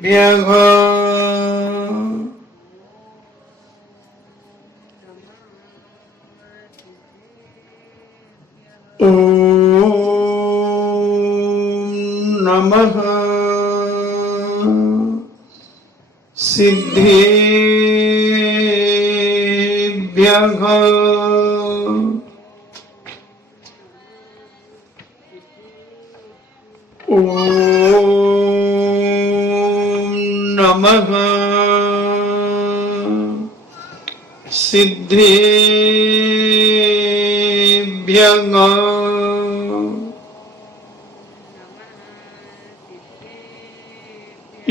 ॐ नमः सिद्धेभ्यः। ॐ नमः सिद्धेभ्यः।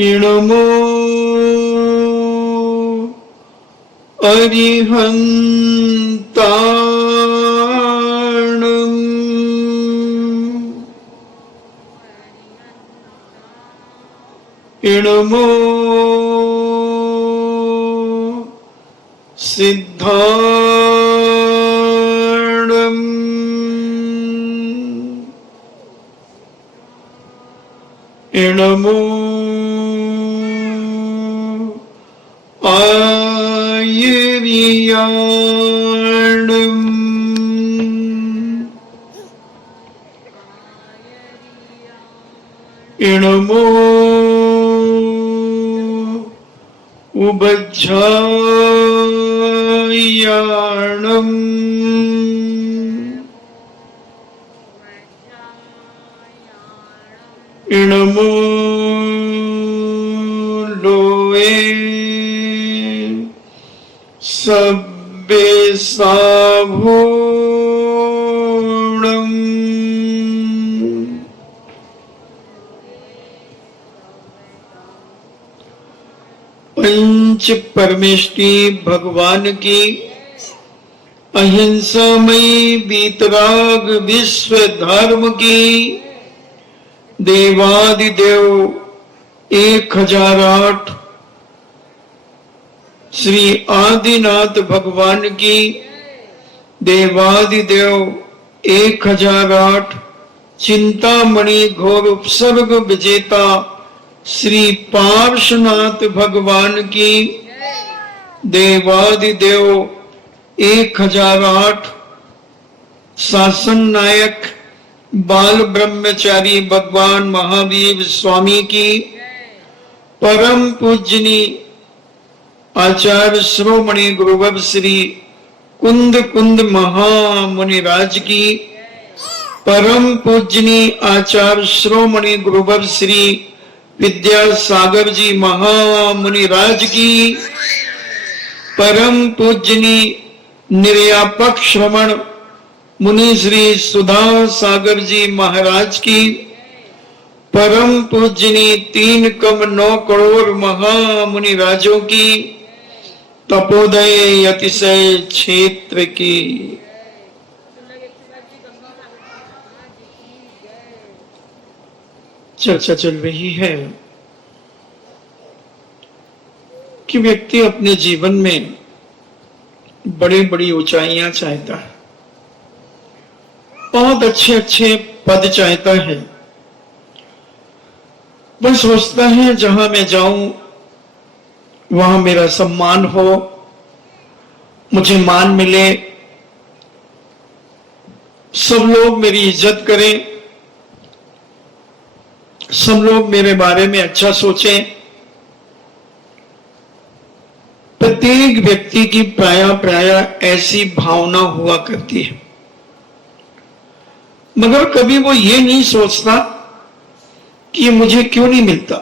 इणमो अरिहन्ताणम् इणमो सिद्धाणम् इणमो आयर्याणम् इणमो उबज्झायाणम् इणमो लोए सब्बे साभूणम् पंच परमेष्टि भगवान की अहिंसामयी वीतराग विश्व धर्म की देवादिदेव 1008 श्री आदिनाथ भगवान की देवादिदेव 1008 चिंतामणि घोर उपसर्ग विजेता श्री पार्श्वनाथ भगवान की देवादिदेव 1008 शासन नायक बाल ब्रह्मचारी भगवान महावीर स्वामी की परम पूजनी आचार्य श्रोमणि गुरुवर श्री कुंद कुंद महामुनिराज की परम पूजनी आचार्य श्रोमणि गुरुवर श्री विद्यासागर जी महामुनिराज की परम पूजनी निर्यापक श्रवण मुनि श्री सुधा सागर जी महाराज की परम पूजनी 3,9 करोड़ महामुनि राजों की तपोदय अतिशय क्षेत्र की चर्चा चल रही है कि व्यक्ति अपने जीवन में बड़ी बड़ी ऊंचाइयां चाहता है, बहुत अच्छे अच्छे पद चाहता है, वह सोचता है जहां मैं जाऊं वहां मेरा सम्मान हो, मुझे मान मिले, सब लोग मेरी इज्जत करें, सब लोग मेरे बारे में अच्छा सोचें। प्रत्येक व्यक्ति की प्राय ऐसी भावना हुआ करती है, मगर कभी वो ये नहीं सोचता कि ये मुझे क्यों नहीं मिलता,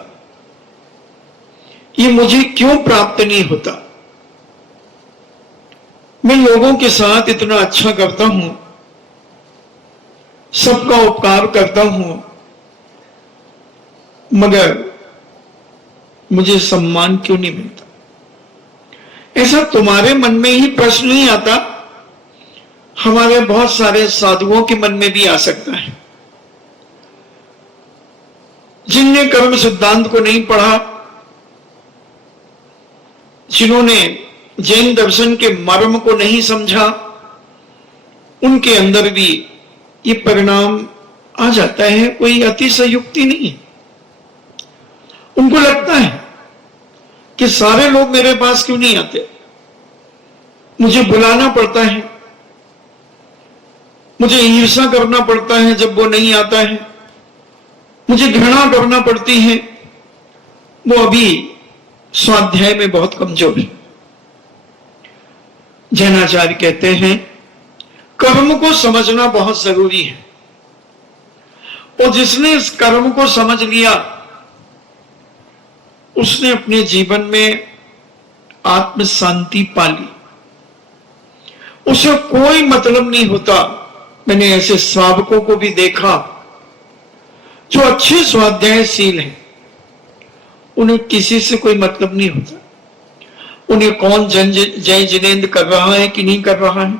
ये मुझे क्यों प्राप्त नहीं होता। मैं लोगों के साथ इतना अच्छा करता हूं, सबका उपकार करता हूं, मगर मुझे सम्मान क्यों नहीं मिलता। ऐसा तुम्हारे मन में ही प्रश्न नहीं आता, हमारे बहुत सारे साधुओं के मन में भी आ सकता है, जिनने कर्म सिद्धांत को नहीं पढ़ा, जिन्होंने जैन दर्शन के मर्म को नहीं समझा, उनके अंदर भी ये परिणाम आ जाता है। कोई अतिशयोक्ति नहीं है। उनको लगता है कि सारे लोग मेरे पास क्यों नहीं आते, मुझे बुलाना पड़ता है, मुझे ईर्ष्या करना पड़ता है जब वो नहीं आता है, मुझे घृणा करना पड़ती है। वो अभी स्वाध्याय में बहुत कमजोर है। जैनाचार्य कहते हैं कर्म को समझना बहुत जरूरी है, और जिसने इस कर्म को समझ लिया उसने अपने जीवन में आत्म शांति पा ली। उसे कोई मतलब नहीं होता। मैंने ऐसे श्रावकों को भी देखा जो अच्छे स्वाध्यायशील हैं, उन्हें किसी से कोई मतलब नहीं होता। उन्हें कौन जय जिनेन्द्र कर रहा है कि नहीं कर रहा है,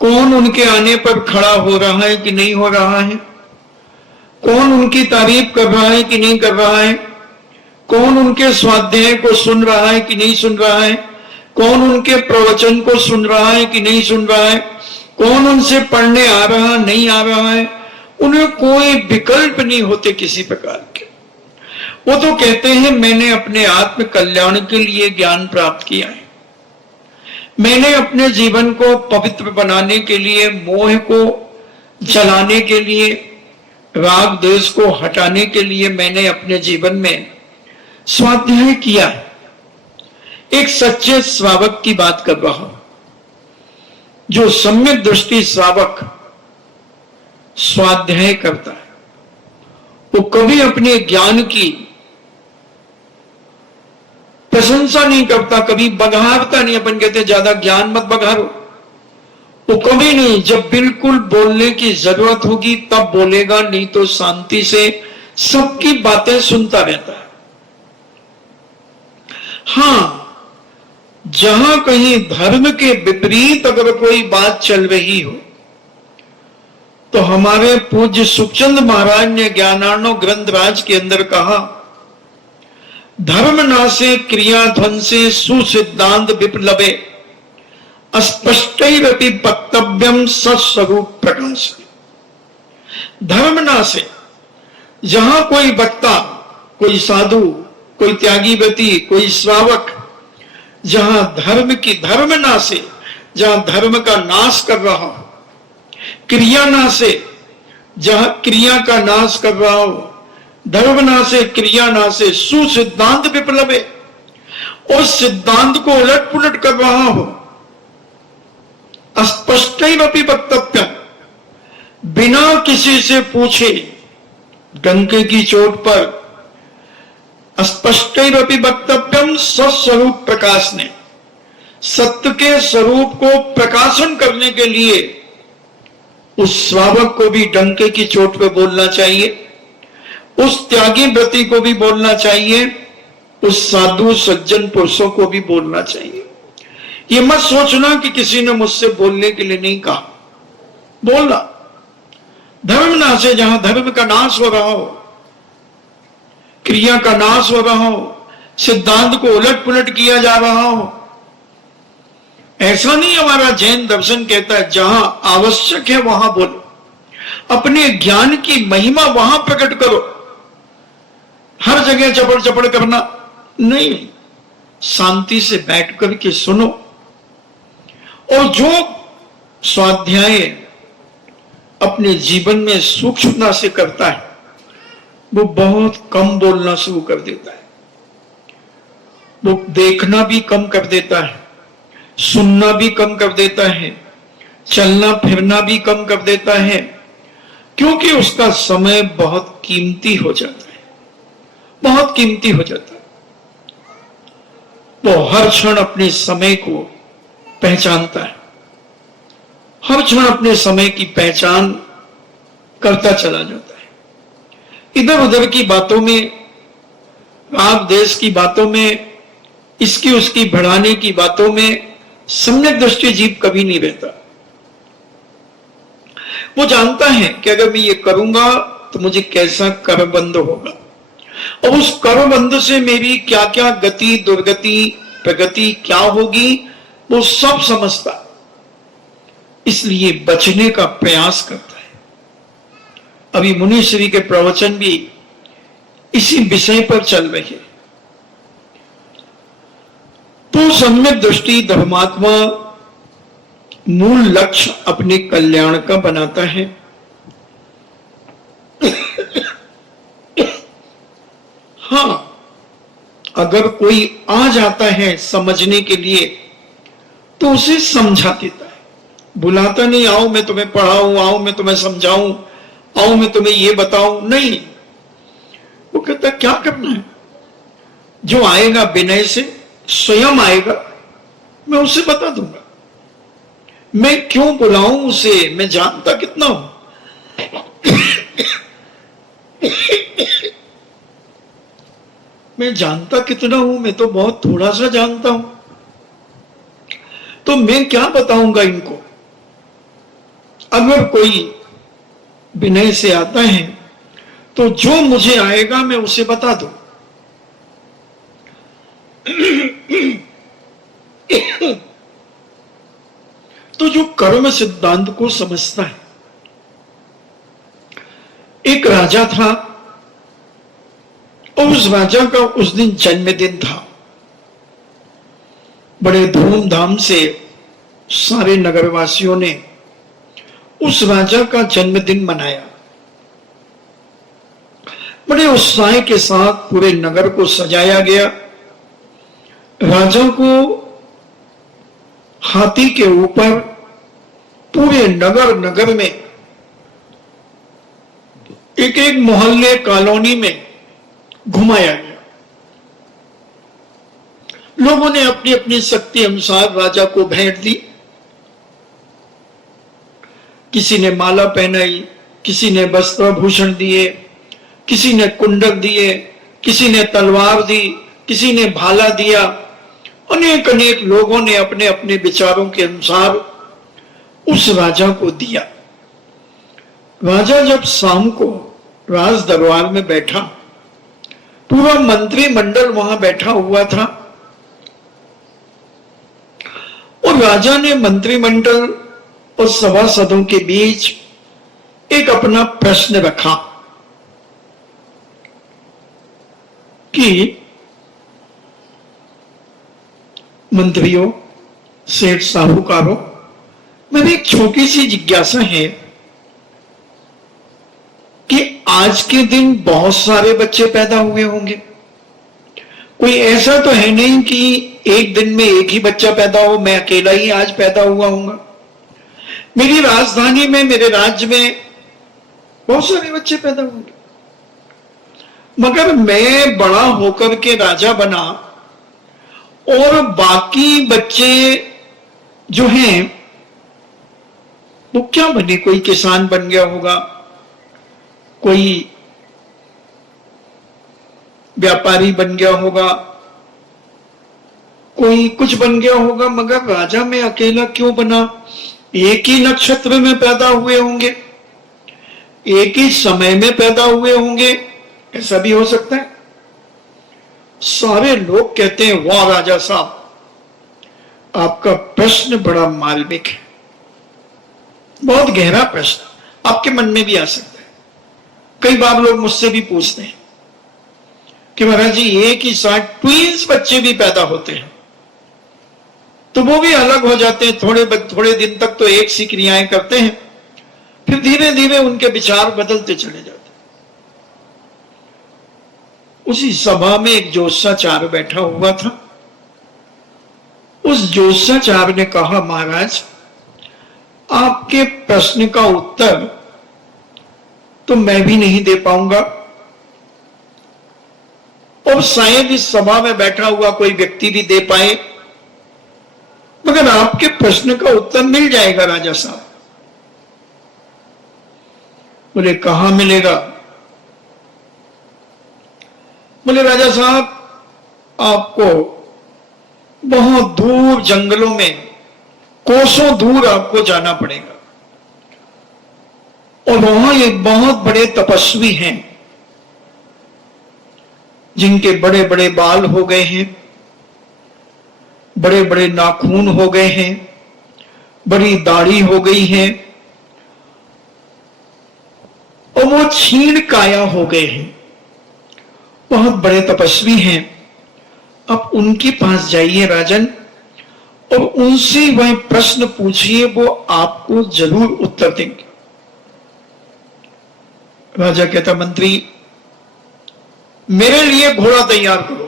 कौन उनके आने पर खड़ा हो रहा है कि नहीं हो रहा है, कौन उनकी तारीफ कर रहा है कि नहीं कर रहा है, कौन उनके स्वाध्याय को सुन रहा है कि नहीं सुन रहा है, कौन उनके प्रवचन को सुन रहा है कि नहीं सुन रहा है, कौन उनसे पढ़ने आ रहा नहीं आ रहा है। उन्हें कोई विकल्प नहीं होते किसी प्रकार के। वो तो कहते हैं मैंने अपने आत्म कल्याण के लिए ज्ञान प्राप्त किया है, मैंने अपने जीवन को पवित्र बनाने के लिए, मोह को जलाने के लिए, राग द्वेष को हटाने के लिए मैंने अपने जीवन में स्वाध्याय किया है। एक सच्चे श्रावक की बात कर रहा हूं। जो सम्यक दृष्टि श्रावक स्वाध्याय करता है वो कभी अपने ज्ञान की प्रशंसा नहीं करता, कभी बघारता नहीं। अपन कहते ज्यादा ज्ञान मत बघारो, वो कभी नहीं। जब बिल्कुल बोलने की जरूरत होगी तब बोलेगा, नहीं तो शांति से सबकी बातें सुनता रहता है। हां, जहां कहीं धर्म के विपरीत अगर कोई बात चल रही हो तो हमारे पूज्य सुखचंद महाराज ने ज्ञानार्णव ग्रंथराज के अंदर कहा, धर्म नासे क्रिया ध्वंसे सुसिद्धांत विप्लवे अस्पष्टैरपि वक्तव्यम सत्स्वरूप प्रकाश। धर्म नासे, जहां कोई वक्ता, कोई साधु, कोई त्यागी व्यक्ति, कोई श्रावक, जहां धर्म की धर्म नासे, जहां धर्म का नाश कर रहा हो, क्रिया नासे, जहां क्रिया का नाश कर रहा हो, धर्म नासे क्रिया नासे, सुसिद्धांत विप्लवे, उस सिद्धांत को उलट पुलट कर रहा हो, अस्पष्टैरपि वक्तव्यम, बिना किसी से पूछे, डंके की चोट पर, अस्पष्टैरपि वक्तव्यम सत्स्वरूप प्रकाश ने, सत्य के स्वरूप को प्रकाशन करने के लिए उस श्रावक को भी डंके की चोट पे बोलना चाहिए, उस त्यागी व्रती को भी बोलना चाहिए, उस साधु सज्जन पुरुषों को भी बोलना चाहिए। ये मत सोचना कि किसी ने मुझसे बोलने के लिए नहीं कहा, बोलना। धर्म नाश है, जहां धर्म का नाश हो रहा हो, क्रिया का नाश हो रहा हो, सिद्धांत को उलट पुलट किया जा रहा हो। ऐसा नहीं हमारा जैन दर्शन कहता है जहां आवश्यक है वहां बोलो, अपने ज्ञान की महिमा वहां प्रकट करो। हर जगह चपड़ चपड़ करना नहीं, शांति से बैठ करके सुनो। और जो स्वाध्याय अपने जीवन में सूक्ष्मता से करता है वो बहुत कम बोलना शुरू कर देता है, वो देखना भी कम कर देता है, सुनना भी कम कर देता है, चलना फिरना भी कम कर देता है, क्योंकि उसका समय बहुत कीमती हो जाता है, बहुत कीमती हो जाता है। वो हर क्षण अपने समय को पहचानता है, हर क्षण अपने समय की पहचान करता चला जाता है। इधर उधर की बातों में, राग देश की बातों में, इसकी उसकी बढ़ाने की बातों में सम्यक दृष्टि जीव कभी नहीं रहता। वो जानता है कि अगर मैं ये करूंगा तो मुझे कैसा कर्मबंध होगा, और उस कर्मबंध से मेरी क्या क्या गति दुर्गति प्रगति क्या होगी वो सब समझता, इसलिए बचने का प्रयास करता है। अभी मुनीश्वरी के प्रवचन भी इसी विषय पर चल रही है। तो सम्यक दृष्टि धर्मात्मा मूल लक्ष्य अपने कल्याण का बनाता है। हाँ, अगर कोई आ जाता है समझने के लिए तो उसे समझा देता है, बुलाता नहीं आओ मैं तुम्हें पढ़ाऊं, आओ मैं तुम्हें समझाऊं, आओ मैं तुम्हें ये बताऊं, नहीं। वो कहता क्या करना है, जो आएगा विनय से स्वयं आएगा, मैं उसे बता दूंगा। मैं क्यों बुलाऊं उसे, मैं जानता कितना हूं। मैं जानता कितना हूं, मैं तो बहुत थोड़ा सा जानता हूं, तो मैं क्या बताऊंगा इनको। अगर कोई विनय से आता है तो जो मुझे आएगा मैं उसे बता दूं। तो जो कर्म सिद्धांत को समझता है, एक राजा था और उस राजा का उस दिन जन्मदिन था। बड़े धूमधाम से सारे नगरवासियों ने उस राजा का जन्मदिन मनाया। बड़े उत्साह के साथ पूरे नगर को सजाया गया। राजा को हाथी के ऊपर पूरे नगर नगर में, एक एक मोहल्ले कॉलोनी में घुमाया गया। लोगों ने अपनी अपनी शक्ति अनुसार राजा को भेंट दी। किसी ने माला पहनाई, किसी ने वस्त्रभूषण दिए, किसी ने कुंडल दिए, किसी ने तलवार दी, किसी ने भाला दिया। अनेक अनेक लोगों ने अपने अपने विचारों के अनुसार उस राजा को दिया। राजा जब शाम को राज दरबार में बैठा, पूरा मंत्रिमंडल वहां बैठा हुआ था और राजा ने मंत्रिमंडल और सभासदों के बीच एक अपना प्रश्न रखा कि मंत्रियों, सेठ साहूकारों, मेरी एक छोटी सी जिज्ञासा है कि आज के दिन बहुत सारे बच्चे पैदा हुए होंगे। कोई ऐसा तो है नहीं कि एक दिन में एक ही बच्चा पैदा हो, मैं अकेला ही आज पैदा हुआ हूंगा। मेरी राजधानी में, मेरे राज्य में बहुत सारे बच्चे पैदा होंगे, मगर मैं बड़ा होकर के राजा बना और बाकी बच्चे जो हैं वो क्या बने? कोई किसान बन गया होगा, कोई व्यापारी बन गया होगा, कोई कुछ बन गया होगा, मगर राजा में अकेला क्यों बना? एक ही नक्षत्र में पैदा हुए होंगे, एक ही समय में पैदा हुए होंगे, ऐसा भी हो सकता है। सारे लोग कहते हैं वाह राजा साहब, आपका प्रश्न बड़ा मार्मिक है, बहुत गहरा प्रश्न आपके मन में भी आ सकता है। कई बार लोग मुझसे भी पूछते हैं कि महाराज जी एक ही साथ ट्विंस बच्चे भी पैदा होते हैं तो वो भी अलग हो जाते हैं, थोड़े दिन तक तो एक सी क्रियाएं करते हैं, फिर धीरे धीरे उनके विचार बदलते चले जाते हैं। उसी सभा में एक ज्योतिषाचार्य बैठा हुआ था। उस ज्योतिषाचार्य ने कहा, महाराज आपके प्रश्न का उत्तर तो मैं भी नहीं दे पाऊंगा और शायद इस सभा में बैठा हुआ कोई व्यक्ति भी दे पाए, मगर आपके प्रश्न का उत्तर मिल जाएगा राजा साहब। बोले कहां मिलेगा? बोले राजा साहब आपको बहुत दूर जंगलों में, कोसों दूर आपको जाना पड़ेगा और वहां एक बहुत बड़े तपस्वी हैं जिनके बड़े बड़े बाल हो गए हैं, बड़े बड़े नाखून हो गए हैं, बड़ी दाढ़ी हो गई है और वो छीण काया हो गए हैं बहुत बड़े तपस्वी हैं, आप उनके पास जाइए राजन, और उनसे वह प्रश्न पूछिए, वो आपको जरूर उत्तर देंगे। राजा कहता, मंत्री मेरे लिए घोड़ा तैयार करो,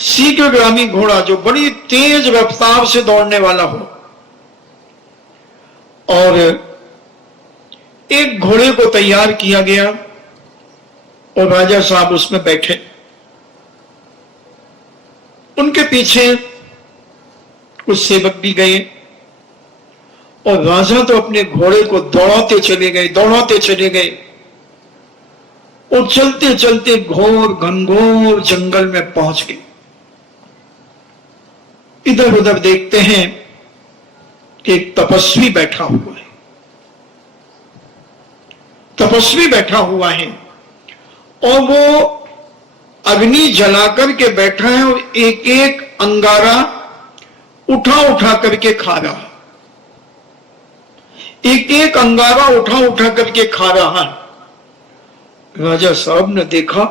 शीघ्रगामी घोड़ा जो बड़ी तेज रफ्तार से दौड़ने वाला हो। और एक घोड़े को तैयार किया गया और राजा साहब उसमें बैठे। उनके पीछे कुछ सेवक भी गए और राजा तो अपने घोड़े को दौड़ाते चले गए और चलते चलते घोर घनघोर जंगल में पहुंच गए। इधर उधर देखते हैं कि एक तपस्वी बैठा हुआ है, और वो अग्नि जलाकर के बैठा है और एक एक अंगारा उठा करके खा रहा है, एक एक अंगारा उठा करके खा रहा है। राजा साहब ने देखा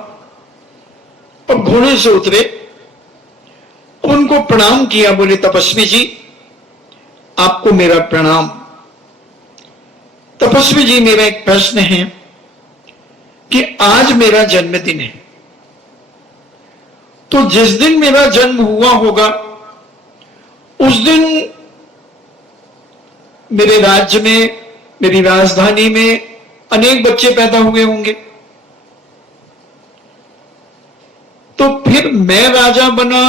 और घोड़े से उतरे, उनको प्रणाम किया, बोले तपस्वी जी आपको मेरा प्रणाम। तपस्वी जी मेरा एक प्रश्न है कि आज मेरा जन्मदिन है, तो जिस दिन मेरा जन्म हुआ होगा उस दिन मेरे राज्य में, मेरी राजधानी में अनेक बच्चे पैदा हुए होंगे, तो फिर मैं राजा बना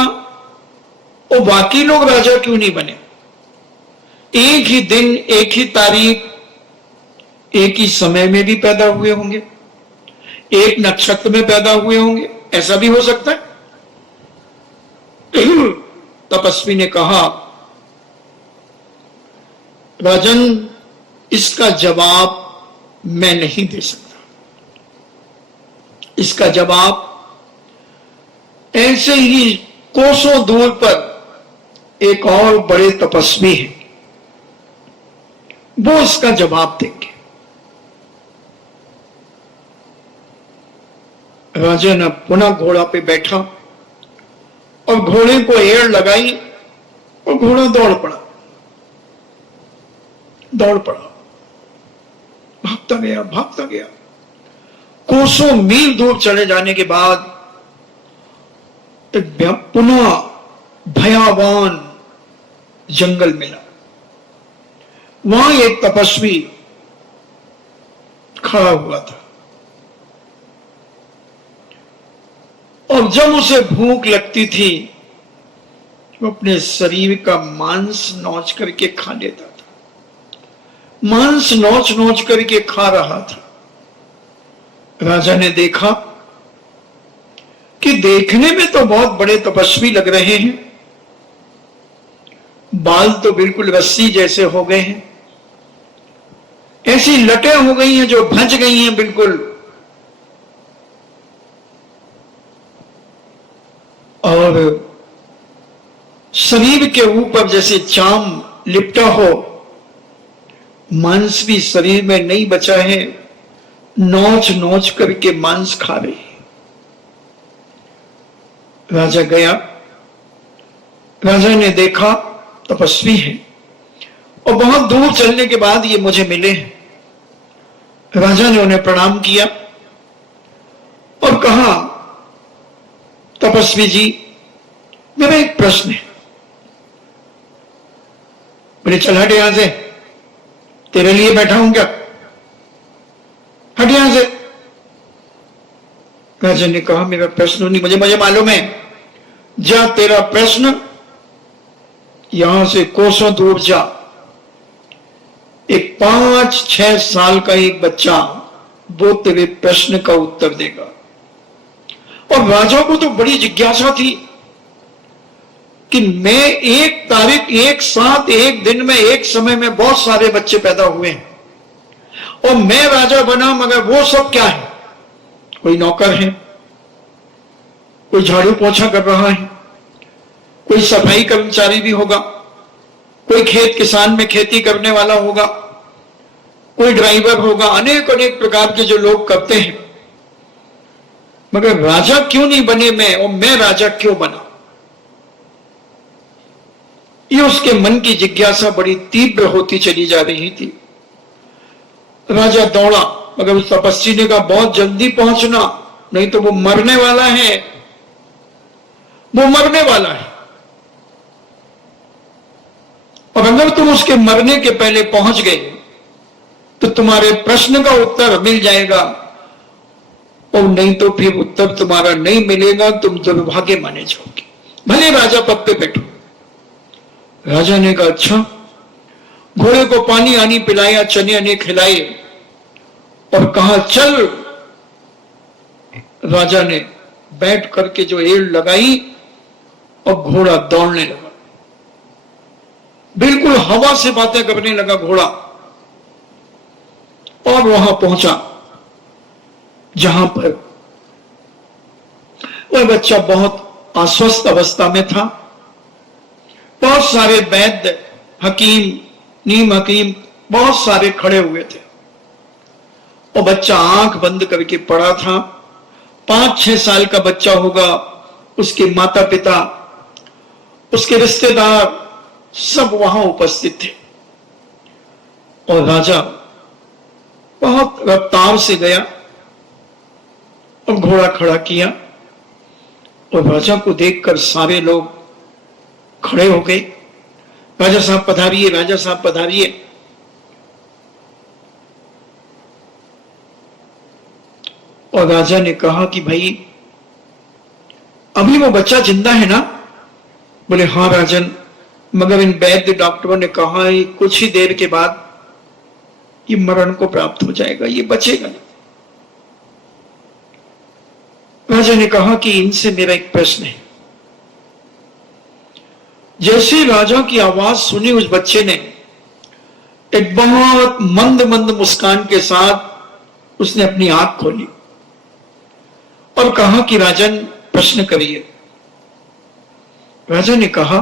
और बाकी लोग राजा क्यों नहीं बने? एक ही दिन, एक ही तारीख, एक ही समय में भी पैदा हुए होंगे, एक नक्षत्र में पैदा हुए होंगे, ऐसा भी हो सकता है। तपस्वी ने कहा, राजन इसका जवाब मैं नहीं दे सकता, इसका जवाब ऐसे ही कोसों दूर पर एक और बड़े तपस्वी हैं, वो इसका जवाब देंगे। राजा ने पुनः घोड़ा पे बैठा और घोड़े को एड़ लगाई और घोड़ा दौड़ पड़ा, भागता गया। कोसों मील दूर चले जाने के बाद एक पुनः भयावान जंगल मिला। वहां एक तपस्वी खड़ा हुआ था और जब उसे भूख लगती थी वो अपने शरीर का मांस नोच करके खा लेता था, मांस नोच करके खा रहा था। राजा ने देखा कि देखने में तो बहुत बड़े तपस्वी लग रहे हैं, बाल तो बिल्कुल रस्सी जैसे हो गए हैं, ऐसी लटें हो गई हैं जो भंज गई हैं बिल्कुल, और शरीर के ऊपर जैसे चाम लिपटा हो, मांस भी शरीर में नहीं बचा है, नोच करके मांस खा रही है। राजा गया, राजा ने देखा तपस्वी है और बहुत दूर चलने के बाद ये मुझे मिले हैं। राजा ने उन्हें प्रणाम किया और कहा, तपस्वी जी मेरा एक प्रश्न है। बोले चल हट यहां से, तेरे लिए बैठा हूं क्या, हट यहां से। राजा ने कहा मेरा प्रश्न नहीं, मुझे मालूम है, जा तेरा प्रश्न, यहां से कोसों दूर जा। एक 5-6 साल का एक बच्चा वो तेरे प्रश्न का उत्तर देगा। और राजा को तो बड़ी जिज्ञासा थी कि मैं एक तारीख, एक साथ, एक दिन में, एक समय में बहुत सारे बच्चे पैदा हुए हैं और मैं राजा बना, मगर वो सब क्या है? कोई नौकर है, कोई झाड़ू पोछा कर रहा है, कोई सफाई कर्मचारी भी होगा, कोई खेत किसान में खेती करने वाला होगा, कोई ड्राइवर होगा, अनेक अनेक प्रकार के जो लोग करते हैं, मगर राजा क्यों नहीं बने मैं, और मैं राजा क्यों बना? ये उसके मन की जिज्ञासा बड़ी तीव्र होती चली जा रही थी। राजा दौड़ा, मगर उस तपस्वी ने कहा बहुत जल्दी पहुंचना, नहीं तो वो मरने वाला है, वो मरने वाला है, और अगर तुम उसके मरने के पहले पहुंच गए तो तुम्हारे प्रश्न का उत्तर मिल जाएगा, और नहीं तो फिर उत्तर तुम्हारा नहीं मिलेगा, तुम दुर्भाग्य माने जाओगे, भले राजा पद पे बैठो। राजा ने कहा अच्छा। घोड़े को पानी आनी पिलाया, चने अने खिलाए, और कहा चल। राजा ने बैठ करके जो एड़ लगाई और घोड़ा दौड़ने लगा, बिल्कुल हवा से बातें करने लगा घोड़ा, और वहां पहुंचा जहां पर वह बच्चा बहुत अस्वस्थ अवस्था में था। बहुत सारे वैद्य, हकीम, नीम हकीम बहुत सारे खड़े हुए थे, और बच्चा आंख बंद करके पड़ा था। 5-6 साल का बच्चा होगा। उसके माता पिता, उसके रिश्तेदार सब वहां उपस्थित थे, और राजा बहुत रफ्तार से गया और घोड़ा खड़ा किया, और राजा को देखकर सारे लोग खड़े हो गए। राजा साहब पधारिए, राजा साहब पधारिए। और राजा ने कहा कि भाई अभी वो बच्चा जिंदा है ना? बोले हाँ राजन, मगर इन वैद्य डॉक्टरों ने कहा है कुछ ही देर के बाद ये मरण को प्राप्त हो जाएगा, ये बचेगा नहीं। राजा ने कहा कि इनसे मेरा एक प्रश्न है। जैसे राजा की आवाज सुनी, उस बच्चे ने एक बहुत मंद मंद मुस्कान के साथ उसने अपनी आंख खोली और कहा कि राजन प्रश्न करिए। राजा ने कहा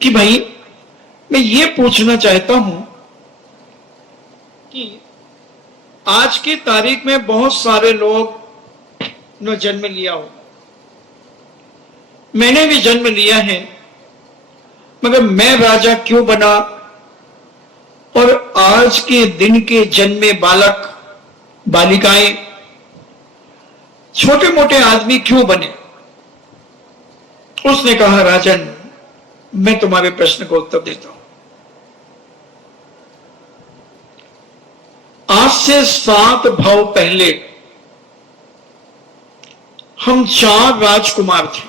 कि भाई मैं ये पूछना चाहता हूं कि आज की तारीख में बहुत सारे लोग ने जन्म लिया हो, मैंने भी जन्म लिया है, मगर मैं राजा क्यों बना और आज के दिन के जन्मे बालक बालिकाएं छोटे मोटे आदमी क्यों बने? उसने कहा राजन मैं तुम्हारे प्रश्न का उत्तर देता हूं। आज से 7 भव पहले हम 4 राजकुमार थे।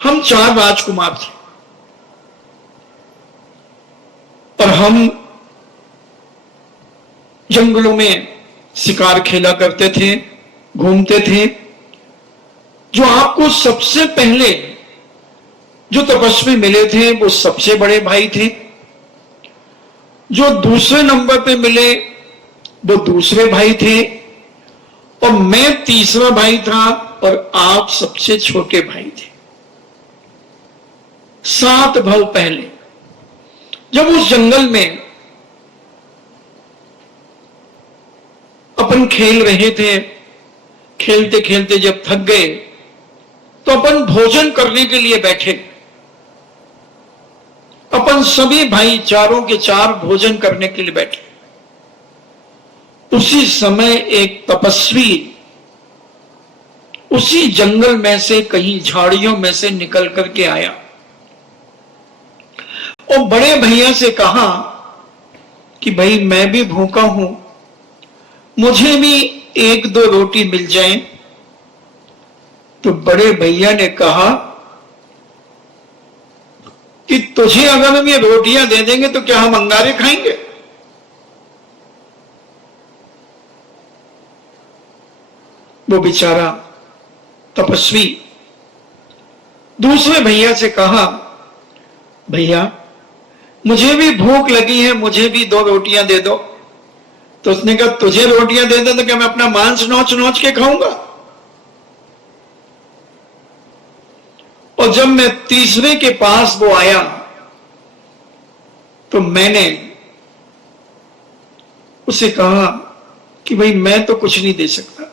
हम 4 राजकुमार थे और हम जंगलों में शिकार खेला करते थे, घूमते थे। जो आपको सबसे पहले जो तपस्वी मिले थे वो सबसे बड़े भाई थे। जो दूसरे नंबर पे मिले वो दूसरे भाई थे, और मैं तीसरा भाई था और आप सबसे छोटे भाई थे। 7 भव पहले जब उस जंगल में अपन खेल रहे थे, खेलते खेलते जब थक गए तो अपन भोजन करने के लिए बैठे। अपन सभी भाई चारों के 4 भोजन करने के लिए बैठे। उसी समय एक तपस्वी उसी जंगल में से कहीं झाड़ियों में से निकल करके आया और बड़े भैया से कहा कि भाई मैं भी भूखा हूं, मुझे भी 1-2 रोटी मिल जाए। तो बड़े भैया ने कहा कि तुझे अगर हम ये रोटियां दे देंगे तो क्या हम अंगारे खाएंगे? वो बेचारा तपस्वी दूसरे भैया से कहा भैया मुझे भी भूख लगी है, मुझे भी 2 रोटियां दे दो। तो उसने कहा तुझे रोटियां दे दो तो क्या मैं अपना मांस नोच नोच के खाऊंगा? और जब मैं तीसरे के पास वो आया तो मैंने उसे कहा कि कि भाई मैं तो कुछ नहीं दे सकता।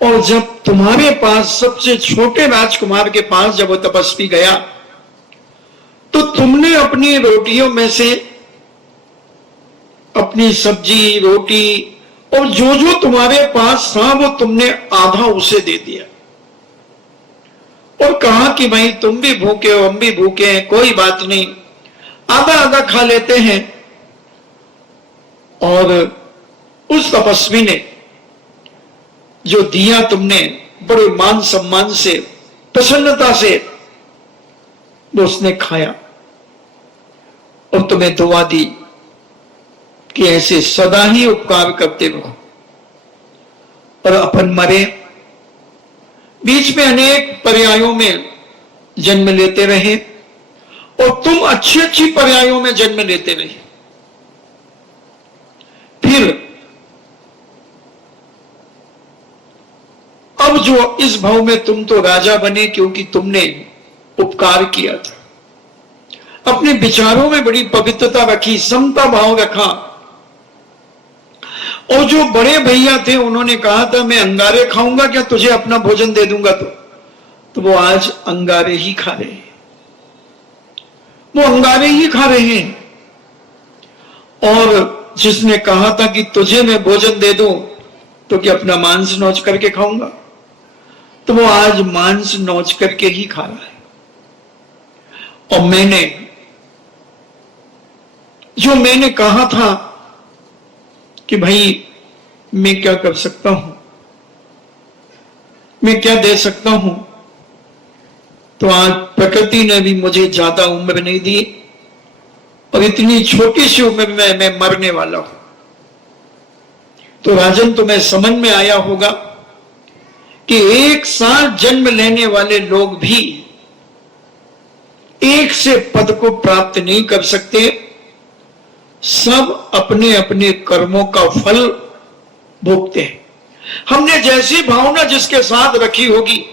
और जब तुम्हारे पास सबसे छोटे राजकुमार के पास जब वो तपस्वी गया तो तुमने अपनी रोटियों में से अपनी सब्जी रोटी और जो जो तुम्हारे पास था वो तुमने आधा उसे दे दिया और कहा कि भाई तुम भी भूखे हो हम भी भूखे हैं, कोई बात नहीं, आधा आधा खा लेते हैं। और उस तपस्वी ने जो दिया तुमने बड़े मान सम्मान से प्रसन्नता से वो उसने खाया और तुम्हें दुआ दी कि ऐसे सदा ही उपकार करते रहो। और अपन मरे, बीच में अनेक पर्यायों में जन्म लेते रहे और तुम अच्छी अच्छी पर्यायों में जन्म लेते रहे। फिर अब जो इस भाव में तुम तो राजा बने क्योंकि तुमने उपकार किया था, अपने विचारों में बड़ी पवित्रता रखी, समता भाव रखा। और जो बड़े भैया थे उन्होंने कहा था मैं अंगारे खाऊंगा क्या, तुझे अपना भोजन दे दूंगा, तो वो आज अंगारे ही खा रहे हैं, वो अंगारे ही खा रहे हैं। और जिसने कहा था कि तुझे मैं भोजन दे दूं तो कि अपना मांस नोच करके खाऊंगा, तो वो आज मांस नोच करके ही खा रहा है। और मैंने कहा था कि भाई मैं क्या कर सकता हूं, मैं क्या दे सकता हूं, तो आज प्रकृति ने भी मुझे ज्यादा उम्र नहीं दी और इतनी छोटी सी उम्र में मैं मरने वाला हूं। तो राजन तुम्हें समझ में आया होगा कि एक साथ जन्म लेने वाले लोग भी एक से पद को प्राप्त नहीं कर सकते, सब अपने अपने कर्मों का फल भोगते हैं। हमने जैसी भावना जिसके साथ रखी होगी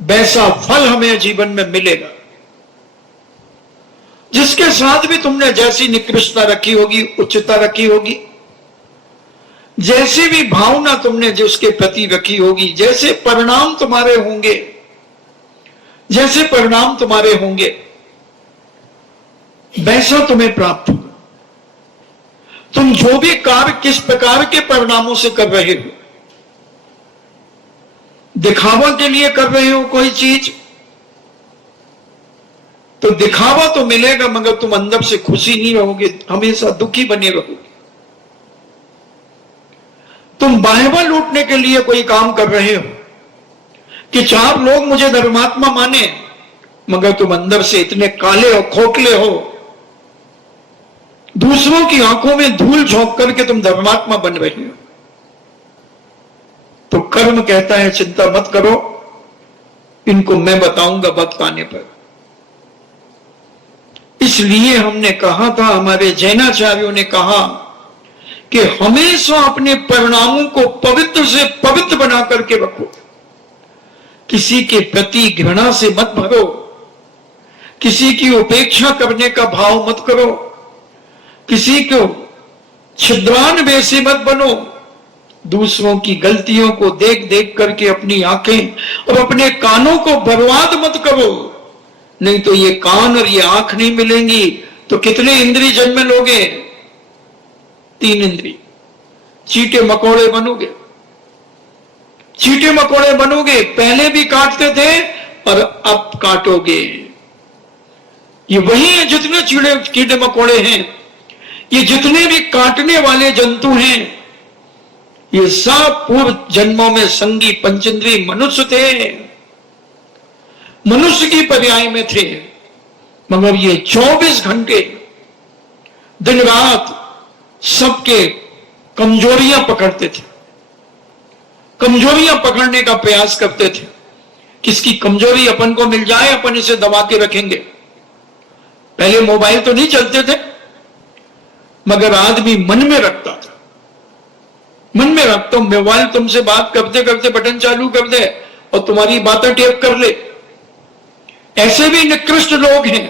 वैसा फल हमें जीवन में मिलेगा। जिसके साथ भी तुमने जैसी निकृष्टता रखी होगी, उच्चता रखी होगी, जैसी भी भावना तुमने जिसके प्रति रखी होगी, जैसे परिणाम तुम्हारे होंगे, जैसे परिणाम तुम्हारे होंगे वैसा तुम्हें प्राप्त होगा। तुम जो भी कार्य किस प्रकार के परिणामों से कर रहे हो, दिखावा के लिए कर रहे हो कोई चीज, तो दिखावा तो मिलेगा मगर तुम अंदर से खुशी नहीं रहोगे, हमेशा दुखी बने रहोगे। तुम बाहवा लूटने के लिए कोई काम कर रहे हो कि चार लोग मुझे धर्मात्मा माने, मगर तुम अंदर से इतने काले हो, खोखले हो, दूसरों की आंखों में धूल झोंक करके तुम धर्मात्मा बन रहे हो। तो कर्म कहता है चिंता मत करो, इनको मैं बताऊंगा वक्त आने पर। इसलिए हमने कहा था, हमारे जैनाचार्यों ने कहा कि हमेशा अपने परिणामों को पवित्र से पवित्र बना करके रखो। किसी के प्रति घृणा से मत भरो, किसी की उपेक्षा करने का भाव मत करो, किसी को छिद्रान्वय से मत बनो, दूसरों की गलतियों को देख देख करके अपनी आंखें और अपने कानों को बर्बाद मत करो। नहीं तो ये कान और ये आंख नहीं मिलेंगी तो कितने इंद्रिय जन्म लोगे? 3 इंद्रिय। चीटे मकोड़े बनोगे, चीटे मकोड़े बनोगे, पहले भी काटते थे और अब काटोगे। ये वही है जितने कीड़े मकोड़े हैं, ये जितने भी काटने वाले जंतु हैं, ये सब पूर्व जन्मों में संगी पंचेंद्रिय मनुष्य थे, मनुष्य की पर्याय में थे। मगर ये 24 घंटे दिन रात सबके कमजोरियां पकड़ते थे, कमजोरियां पकड़ने का प्रयास करते थे। किसकी कमजोरी अपन को मिल जाए अपन इसे दबा के रखेंगे। पहले मोबाइल तो नहीं चलते थे, मगर आदमी मन में रखता था, मन में रखता हूं मोबाइल तुमसे बात करते करते बटन चालू कर दे और तुम्हारी बातें टेप कर ले। ऐसे भी निकृष्ट लोग हैं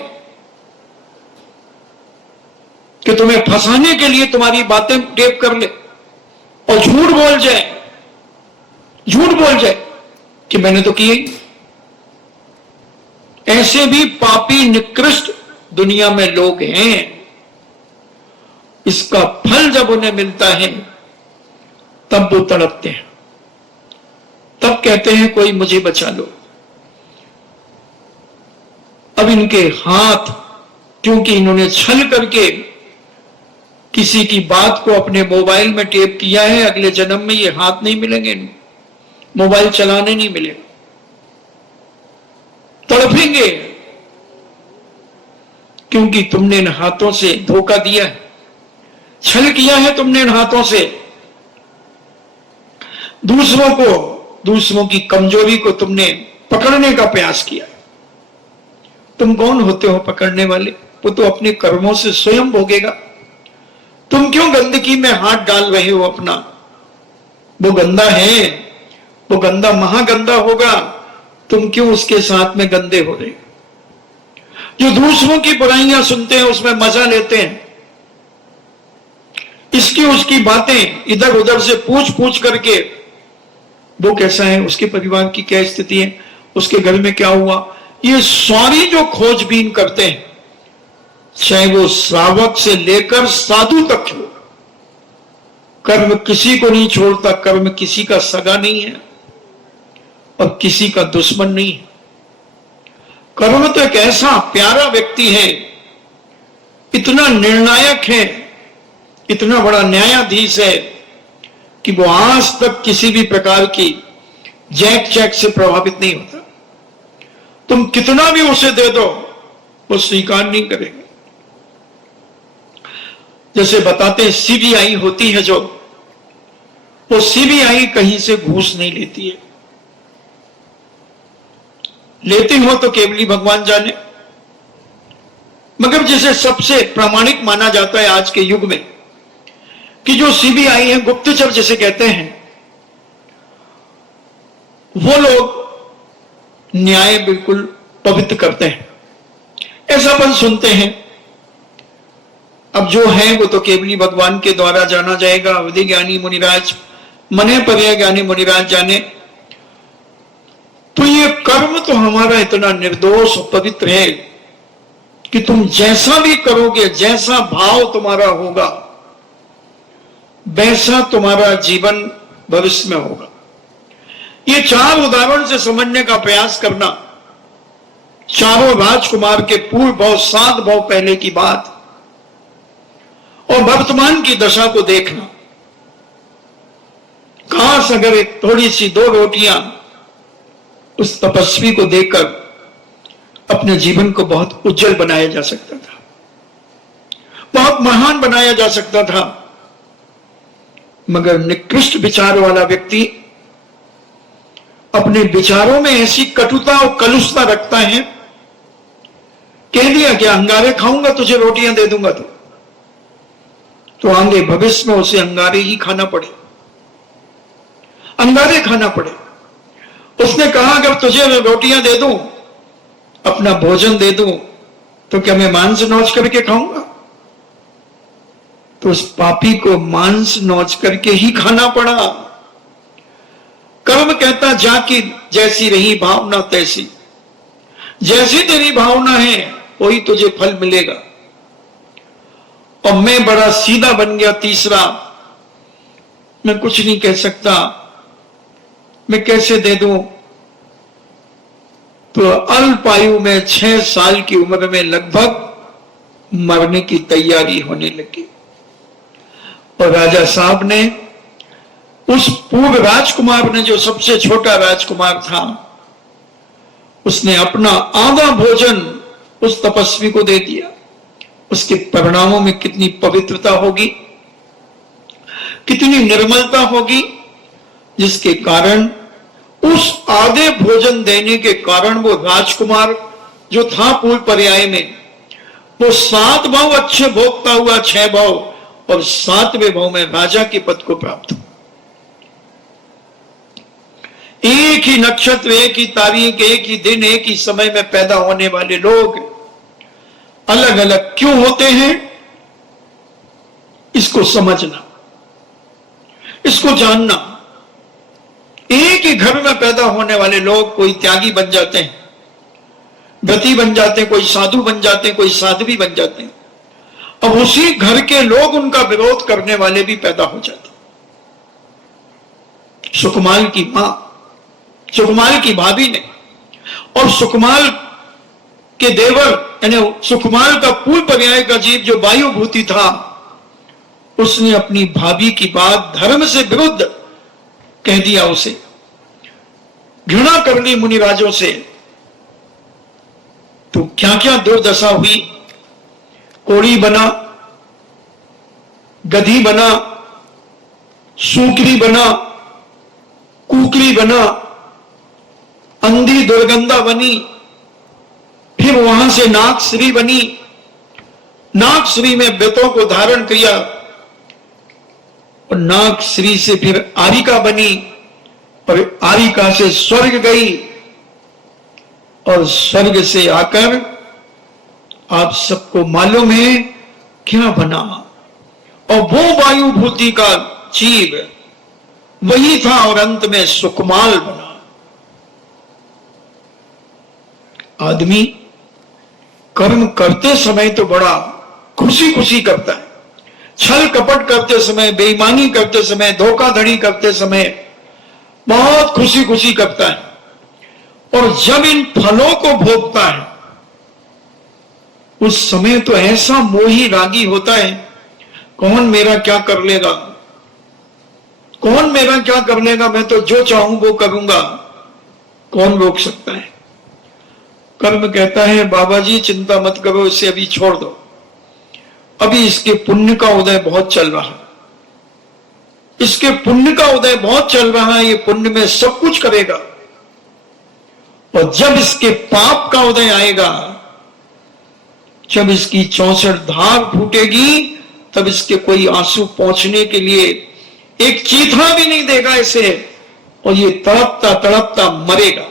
कि तुम्हें फंसाने के लिए तुम्हारी बातें टेप कर ले और झूठ बोल जाए कि मैंने तो किया ही। ऐसे भी पापी निकृष्ट दुनिया में लोग हैं। इसका फल जब उन्हें मिलता है तब वो तड़पते हैं, तब कहते हैं कोई मुझे बचा लो। अब इनके हाथ, क्योंकि इन्होंने छल करके किसी की बात को अपने मोबाइल में टेप किया है, अगले जन्म में ये हाथ नहीं मिलेंगे, मोबाइल चलाने नहीं मिलेगा, तड़पेंगे, क्योंकि तुमने इन हाथों से धोखा दिया है, छल किया है तुमने इन हाथों से। दूसरों की कमजोरी को तुमने पकड़ने का प्रयास किया। तुम कौन होते हो पकड़ने वाले? वो तो अपने कर्मों से स्वयं भोगेगा। तुम क्यों गंदगी में हाथ डाल रहे हो अपना? वो गंदा है, वो गंदा महागंदा होगा, तुम क्यों उसके साथ में गंदे हो रहे? जो दूसरों की बुराइयां सुनते हैं उसमें मजा लेते हैं, इसकी उसकी बातें इधर उधर से पूछ करके वो कैसा है, उसके परिवार की क्या स्थिति है, उसके घर में क्या हुआ, ये सारी जो खोजबीन करते हैं, चाहे वो श्रावक से लेकर साधु तक हो, कर्म किसी को नहीं छोड़ता। कर्म किसी का सगा नहीं है और किसी का दुश्मन नहीं है। कर्म तो एक ऐसा प्यारा व्यक्ति है, इतना निर्णायक है, इतना बड़ा न्यायाधीश है कि वो आज तक किसी भी प्रकार की जैक से प्रभावित नहीं होता। तुम कितना भी उसे दे दो वो स्वीकार नहीं करेंगे। जैसे बताते हैं सीबीआई होती है जो, वो सीबीआई कहीं से घूस नहीं लेती है, लेते हो तो केवली भगवान जाने। मगर जिसे सबसे प्रामाणिक माना जाता है आज के युग में कि जो सीबीआई है, गुप्तचर जिसे कहते हैं, वो लोग न्याय बिल्कुल पवित्र करते हैं, ऐसा अपन सुनते हैं। अब जो है वो तो केवली भगवान के द्वारा जाना जाएगा। अवधि ज्ञानी मुनिराज मने पर्य ज्ञानी मुनिराज जाने। तो ये कर्म तो हमारा इतना निर्दोष पवित्र है कि तुम जैसा भी करोगे, जैसा भाव तुम्हारा होगा, वैसा तुम्हारा जीवन भविष्य में होगा। ये चार उदाहरण से समझने का प्रयास करना। चारों राजकुमार के पूर्व भाव 7 भाव पहले की बात और वर्तमान की दशा को देखना। काश अगर एक थोड़ी सी 2 रोटियां उस तपस्वी को देकर अपने जीवन को बहुत उज्जवल बनाया जा सकता था, बहुत महान बनाया जा सकता था। मगर निकृष्ट विचार वाला व्यक्ति अपने विचारों में ऐसी कटुता और कलुषता रखता है, कह दिया कि अंगारे खाऊंगा तुझे रोटियां दे दूंगा, तो आगे भविष्य में उसे अंगारे ही खाना पड़े, अंगारे खाना पड़े। उसने कहा अगर तुझे मैं रोटियां दे दूं, अपना भोजन दे दूं, तो क्या मैं मांस नोच करके खाऊंगा? तो उस पापी को मांस नोच करके ही खाना पड़ा। कर्म कहता जाकी जैसी रही भावना तैसी, जैसी तेरी भावना है वही तुझे फल मिलेगा। और मैं बड़ा सीधा बन गया, तीसरा, मैं कुछ नहीं कह सकता, मैं कैसे दे दूं? तो अल्प आयु में 6 साल की उम्र में लगभग मरने की तैयारी होने लगी। और राजा साहब ने, उस पूर्व राजकुमार ने, जो सबसे छोटा राजकुमार था, उसने अपना आधा भोजन उस तपस्वी को दे दिया। उसके परिणामों में कितनी पवित्रता होगी, कितनी निर्मलता होगी, जिसके कारण उस आधे भोजन देने के कारण वो राजकुमार जो था पूर्व पर्याय में, वो 7 भाव अच्छे भोगता हुआ 6 भाव और 7वें भाव में राजा के पद को प्राप्त हुआ। एक ही नक्षत्र, एक ही तारीख, एक ही दिन, एक ही समय में पैदा होने वाले लोग अलग अलग क्यों होते हैं? इसको समझना, इसको जानना। एक ही घर में पैदा होने वाले लोग कोई त्यागी बन जाते हैं, व्रती बन जाते हैं, कोई साधु बन जाते हैं, कोई साध्वी बन जाते हैं। अब उसी घर के लोग उनका विरोध करने वाले भी पैदा हो जाते हैं। सुकुमाल की मां, सुकुमाल की भाभी ने और सुकुमाल के देवर यानी सुकुमाल का पूर्व पर्याय का जीव जो वायुभूति था, उसने अपनी भाभी की बात धर्म से विरुद्ध कह दिया, उसे घृणा कर ली मुनिराजों से। तो क्या क्या दुर्दशा हुई। कोड़ी बना, गधी बना, सूकरी बना, कुकरी बना, अंधी दुर्गंधा बनी, फिर वहां से नागश्री बनी, नागश्री में व्रतों को धारण किया और नागश्री से फिर आरिका बनी और आरिका से स्वर्ग गई और स्वर्ग से आकर आप सबको मालूम है क्या बना। और वो वायुभूति का जीव वही था और अंत में सुकुमाल बना। आदमी कर्म करते समय तो बड़ा खुशी खुशी करता है, छल कपट करते समय, बेईमानी करते समय, धोखाधड़ी करते समय बहुत खुशी खुशी करता है। और जब इन फलों को भोगता है उस समय तो ऐसा मोही रागी होता है, कौन मेरा क्या कर लेगा, कौन मेरा क्या कर लेगा, मैं तो जो चाहूं वो करूंगा, कौन रोक सकता है। कर्म कहता है बाबा जी चिंता मत करो, इसे अभी छोड़ दो, अभी इसके पुण्य का उदय बहुत चल रहा है, इसके पुण्य का उदय बहुत चल रहा है, ये पुण्य में सब कुछ करेगा। और जब इसके पाप का उदय आएगा, जब इसकी 64 धार फूटेगी, तब इसके कोई आंसू पहुंचने के लिए एक चीथड़ा भी नहीं देगा इसे, और ये तड़पता तड़पता मरेगा।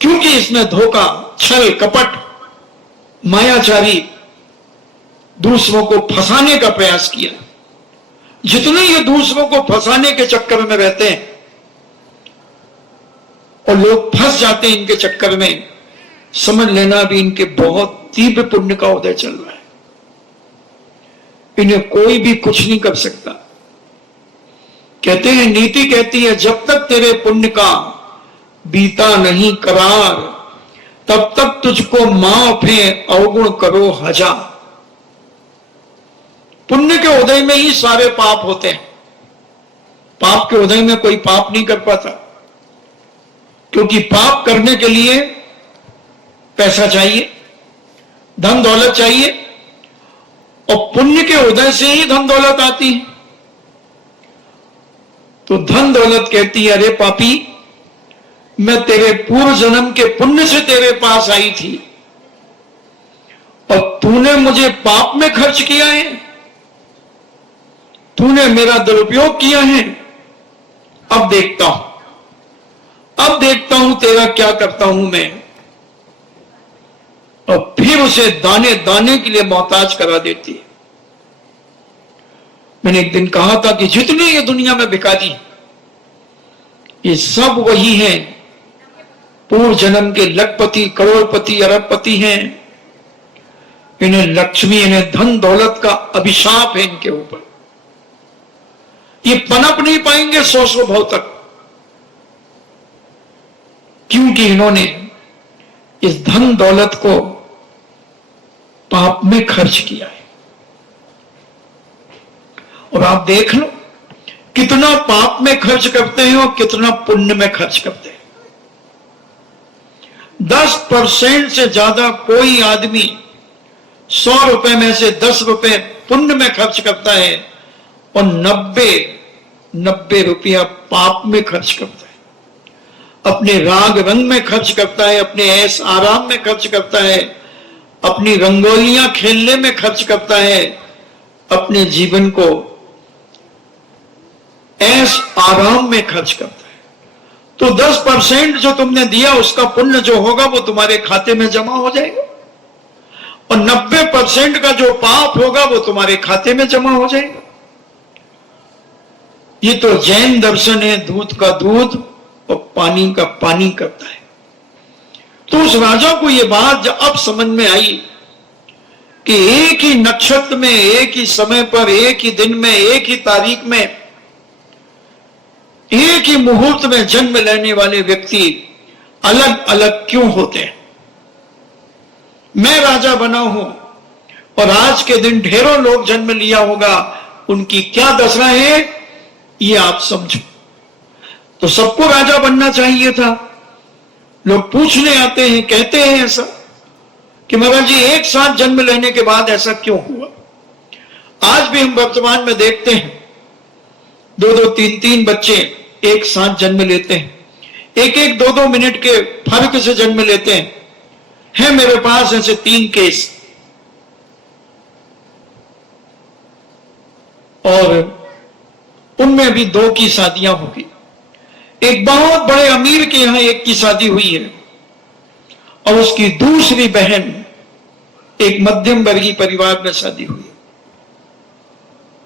क्योंकि इसने धोखा, छल कपट, मायाचारी, दूसरों को फंसाने का प्रयास किया। जितने ये दूसरों को फंसाने के चक्कर में रहते हैं और लोग फंस जाते हैं इनके चक्कर में, समझ लेना भी इनके बहुत तीव्र पुण्य का उदय चल रहा है। इन्हें कोई भी कुछ नहीं कर सकता। कहते हैं, नीति कहती है जब तक तेरे पुण्य का बीता नहीं करार, तब तक तुझको माफ है अवगुण करो हजार। पुण्य के उदय में ही सारे पाप होते हैं, पाप के उदय में कोई पाप नहीं कर पाता, क्योंकि पाप करने के लिए पैसा चाहिए, धन दौलत चाहिए, और पुण्य के उदय से ही धन दौलत आती है। तो धन दौलत कहती है अरे पापी, मैं तेरे पूर्व जन्म के पुण्य से तेरे पास आई थी और तूने मुझे पाप में खर्च किया है, तूने मेरा दुरुपयोग किया है। अब देखता हूं, अब देखता हूं तेरा क्या करता हूं मैं। और फिर उसे दाने दाने के लिए मोहताज करा देती है। मैंने एक दिन कहा था कि जितने ये दुनिया में भिखारी, ये सब वही हैं, पूर्व जन्म के लखपति, करोड़पति, अरबपति हैं। इन्हें लक्ष्मी, इन्हें धन दौलत का अभिशाप है इनके ऊपर। ये पनप नहीं पाएंगे 100 भव तक, क्योंकि इन्होंने इस धन दौलत को पाप में खर्च किया है। और आप देख लो कितना पाप में खर्च करते हैं और कितना पुण्य में खर्च करते हैं। 10% से ज्यादा कोई आदमी 100 रुपए में से 10 रुपए पुण्य में खर्च करता है और 90 रुपया पाप में खर्च करता है। अपने राग रंग में खर्च करता है, अपने ऐश आराम में खर्च करता है, अपनी रंगोलियां खेलने में खर्च करता है, अपने जीवन को ऐश आराम में खर्च करता है। तो 10% जो तुमने दिया उसका पुण्य जो होगा वो तुम्हारे खाते में जमा हो जाएगा। और 90% का जो पाप होगा वो तुम्हारे खाते में जमा हो जाएगा। ये तो जैन दर्शन है, दूध का दूध और पानी का पानी करता है। तो उस राजा को ये बात अब समझ में आई कि एक ही नक्षत्र में, एक ही समय पर, एक ही दिन में, एक ही तारीख में, एक ही मुहूर्त में जन्म लेने वाले व्यक्ति अलग अलग क्यों होते हैं। मैं राजा बना हूं और आज के दिन ढेरों लोग जन्म लिया होगा, उनकी क्या दशा है ये आप समझो। तो सबको राजा बनना चाहिए था। लोग पूछने आते हैं, कहते हैं ऐसा कि महाराज जी एक साथ जन्म लेने के बाद ऐसा क्यों हुआ। आज भी हम वर्तमान में देखते हैं 2-2, 3-3 बच्चे एक साथ जन्म लेते हैं, 1-1, 2-2 मिनट के फर्क से जन्म लेते हैं। है मेरे पास ऐसे 3 केस, और उनमें भी 2 की शादियां होगी। एक बहुत बड़े अमीर के यहां एक की शादी हुई है और उसकी दूसरी बहन एक मध्यम वर्गीय परिवार में शादी हुई।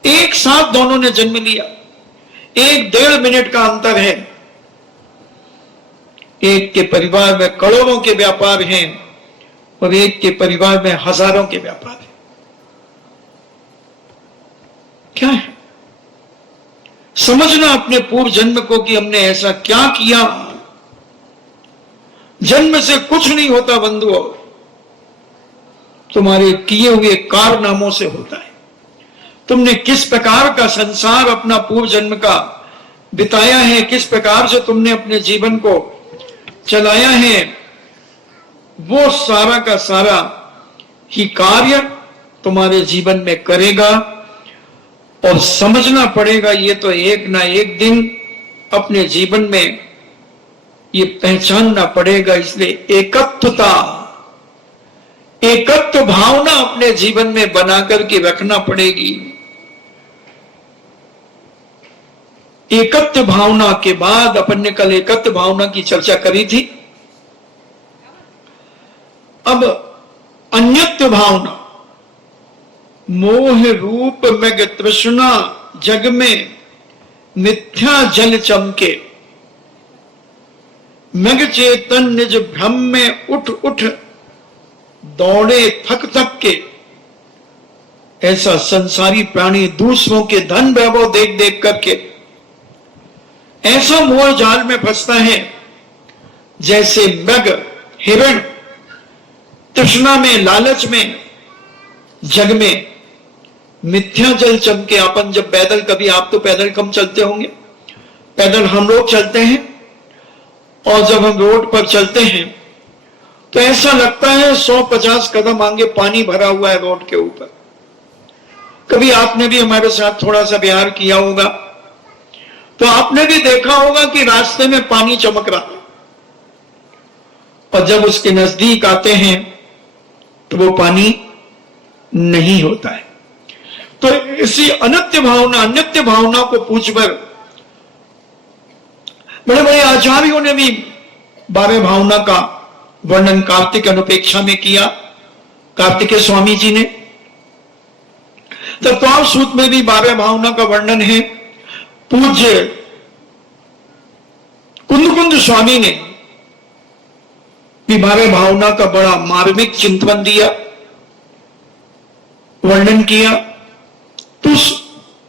एक साथ दोनों ने जन्म लिया, 1-1.5 मिनट का अंतर है। एक के परिवार में करोड़ों के व्यापार हैं और एक के परिवार में हजारों के व्यापार हैं। क्या है? समझना अपने पूर्व जन्म को कि हमने ऐसा क्या किया। जन्म से कुछ नहीं होता बंधुओं, तुम्हारे किए हुए कारनामों से होता है। तुमने किस प्रकार का संसार अपना पूर्व जन्म का बिताया है, किस प्रकार से तुमने अपने जीवन को चलाया है, वो सारा का सारा ही कार्य तुम्हारे जीवन में करेगा। और समझना पड़ेगा, ये तो एक ना एक दिन अपने जीवन में ये पहचानना पड़ेगा। इसलिए एकत्वता, एकत्व भावना अपने जीवन में बना करके रखना पड़ेगी। एकत्व भावना के बाद अपन ने कल एकत्व भावना की चर्चा करी थी। अब अन्यत्व भावना, मोह रूप मृग तृष्णा जग में मिथ्या जल चमके, मृग चेतन निज भ्रम में उठ उठ दौड़े थक थक के। ऐसा संसारी प्राणी दूसरों के धन वैभव देख देख करके ऐसा मोह जाल में फंसता है जैसे मृग, हिरण तृष्णा में, लालच में, जग में मिथ्या जल चमके। अपन जब पैदल, कभी आप तो पैदल कम चलते होंगे, पैदल हम लोग चलते हैं और जब हम रोड पर चलते हैं तो ऐसा लगता है 100-50 कदम आगे पानी भरा हुआ है रोड के ऊपर। कभी आपने भी हमारे साथ थोड़ा सा विहार किया होगा तो आपने भी देखा होगा कि रास्ते में पानी चमक रहा है और जब उसके नजदीक आते हैं तो वो पानी नहीं होता है। तो इसी अनित्य भावना, अन्यत्य भावना को पूछकर बड़े बड़े आचार्यों ने भी 12 भावना का वर्णन कार्तिक अनुपेक्षा में किया। कार्तिकेय स्वामी जी ने तत्वाव सूत्र में भी 12 भावना का वर्णन है। पूज्य कुंद स्वामी ने भी 12 भावना का बड़ा मार्मिक चिंतन दिया, वर्णन किया। तो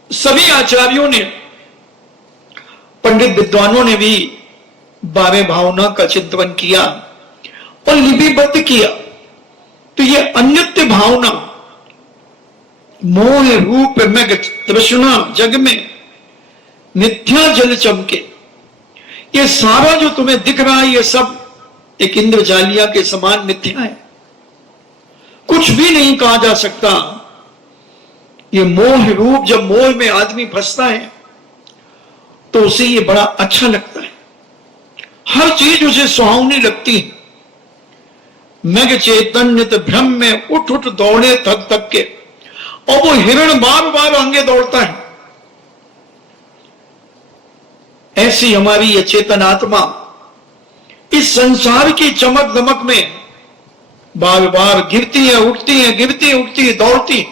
सभी आचार्यों ने, पंडित विद्वानों ने भी 12 भावना का चिंतन किया और लिपिबद्ध किया। तो ये अन्यत्य भावना, मोह रूप मृग तृष्णा जग में मिथ्या जल चमके, ये सारा जो तुम्हें दिख रहा है ये सब एक इंद्रजालिया के समान मिथ्या है, कुछ भी नहीं कहा जा सकता। ये मोह रूप, जब मोह में आदमी फंसता है तो उसे ये बड़ा अच्छा लगता है, हर चीज उसे सुहावनी लगती है। मृग चैतन्य भ्रम में उठ उठ दौड़े थक थक के, और वो हिरण बार बार आगे दौड़ता है। ऐसी हमारी ये चेतन आत्मा इस संसार की चमक दमक में बार बार गिरती है, उठती है, गिरती है, उठती है, दौड़ती।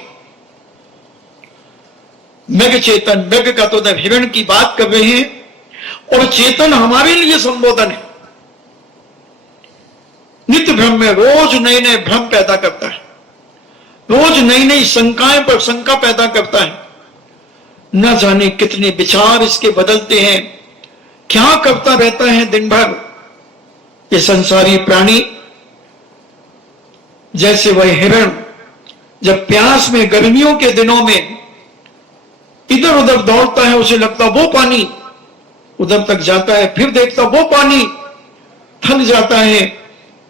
मेघ चेतन, मेघ का तो हिरण की बात कर रहे हैं, और चेतन हमारे लिए संबोधन है। नित्य भ्रम में रोज नए नए भ्रम पैदा करता है, रोज नई नई शंकाएं पर शंका पैदा करता है। न जाने कितने विचार इसके बदलते हैं, क्या करता रहता है दिन भर। ये संसारी प्राणी जैसे वह हिरण जब प्यास में गर्मियों के दिनों में इधर उधर दौड़ता है, उसे लगता वो पानी, उधर तक जाता है, फिर देखता वो पानी, थक जाता है,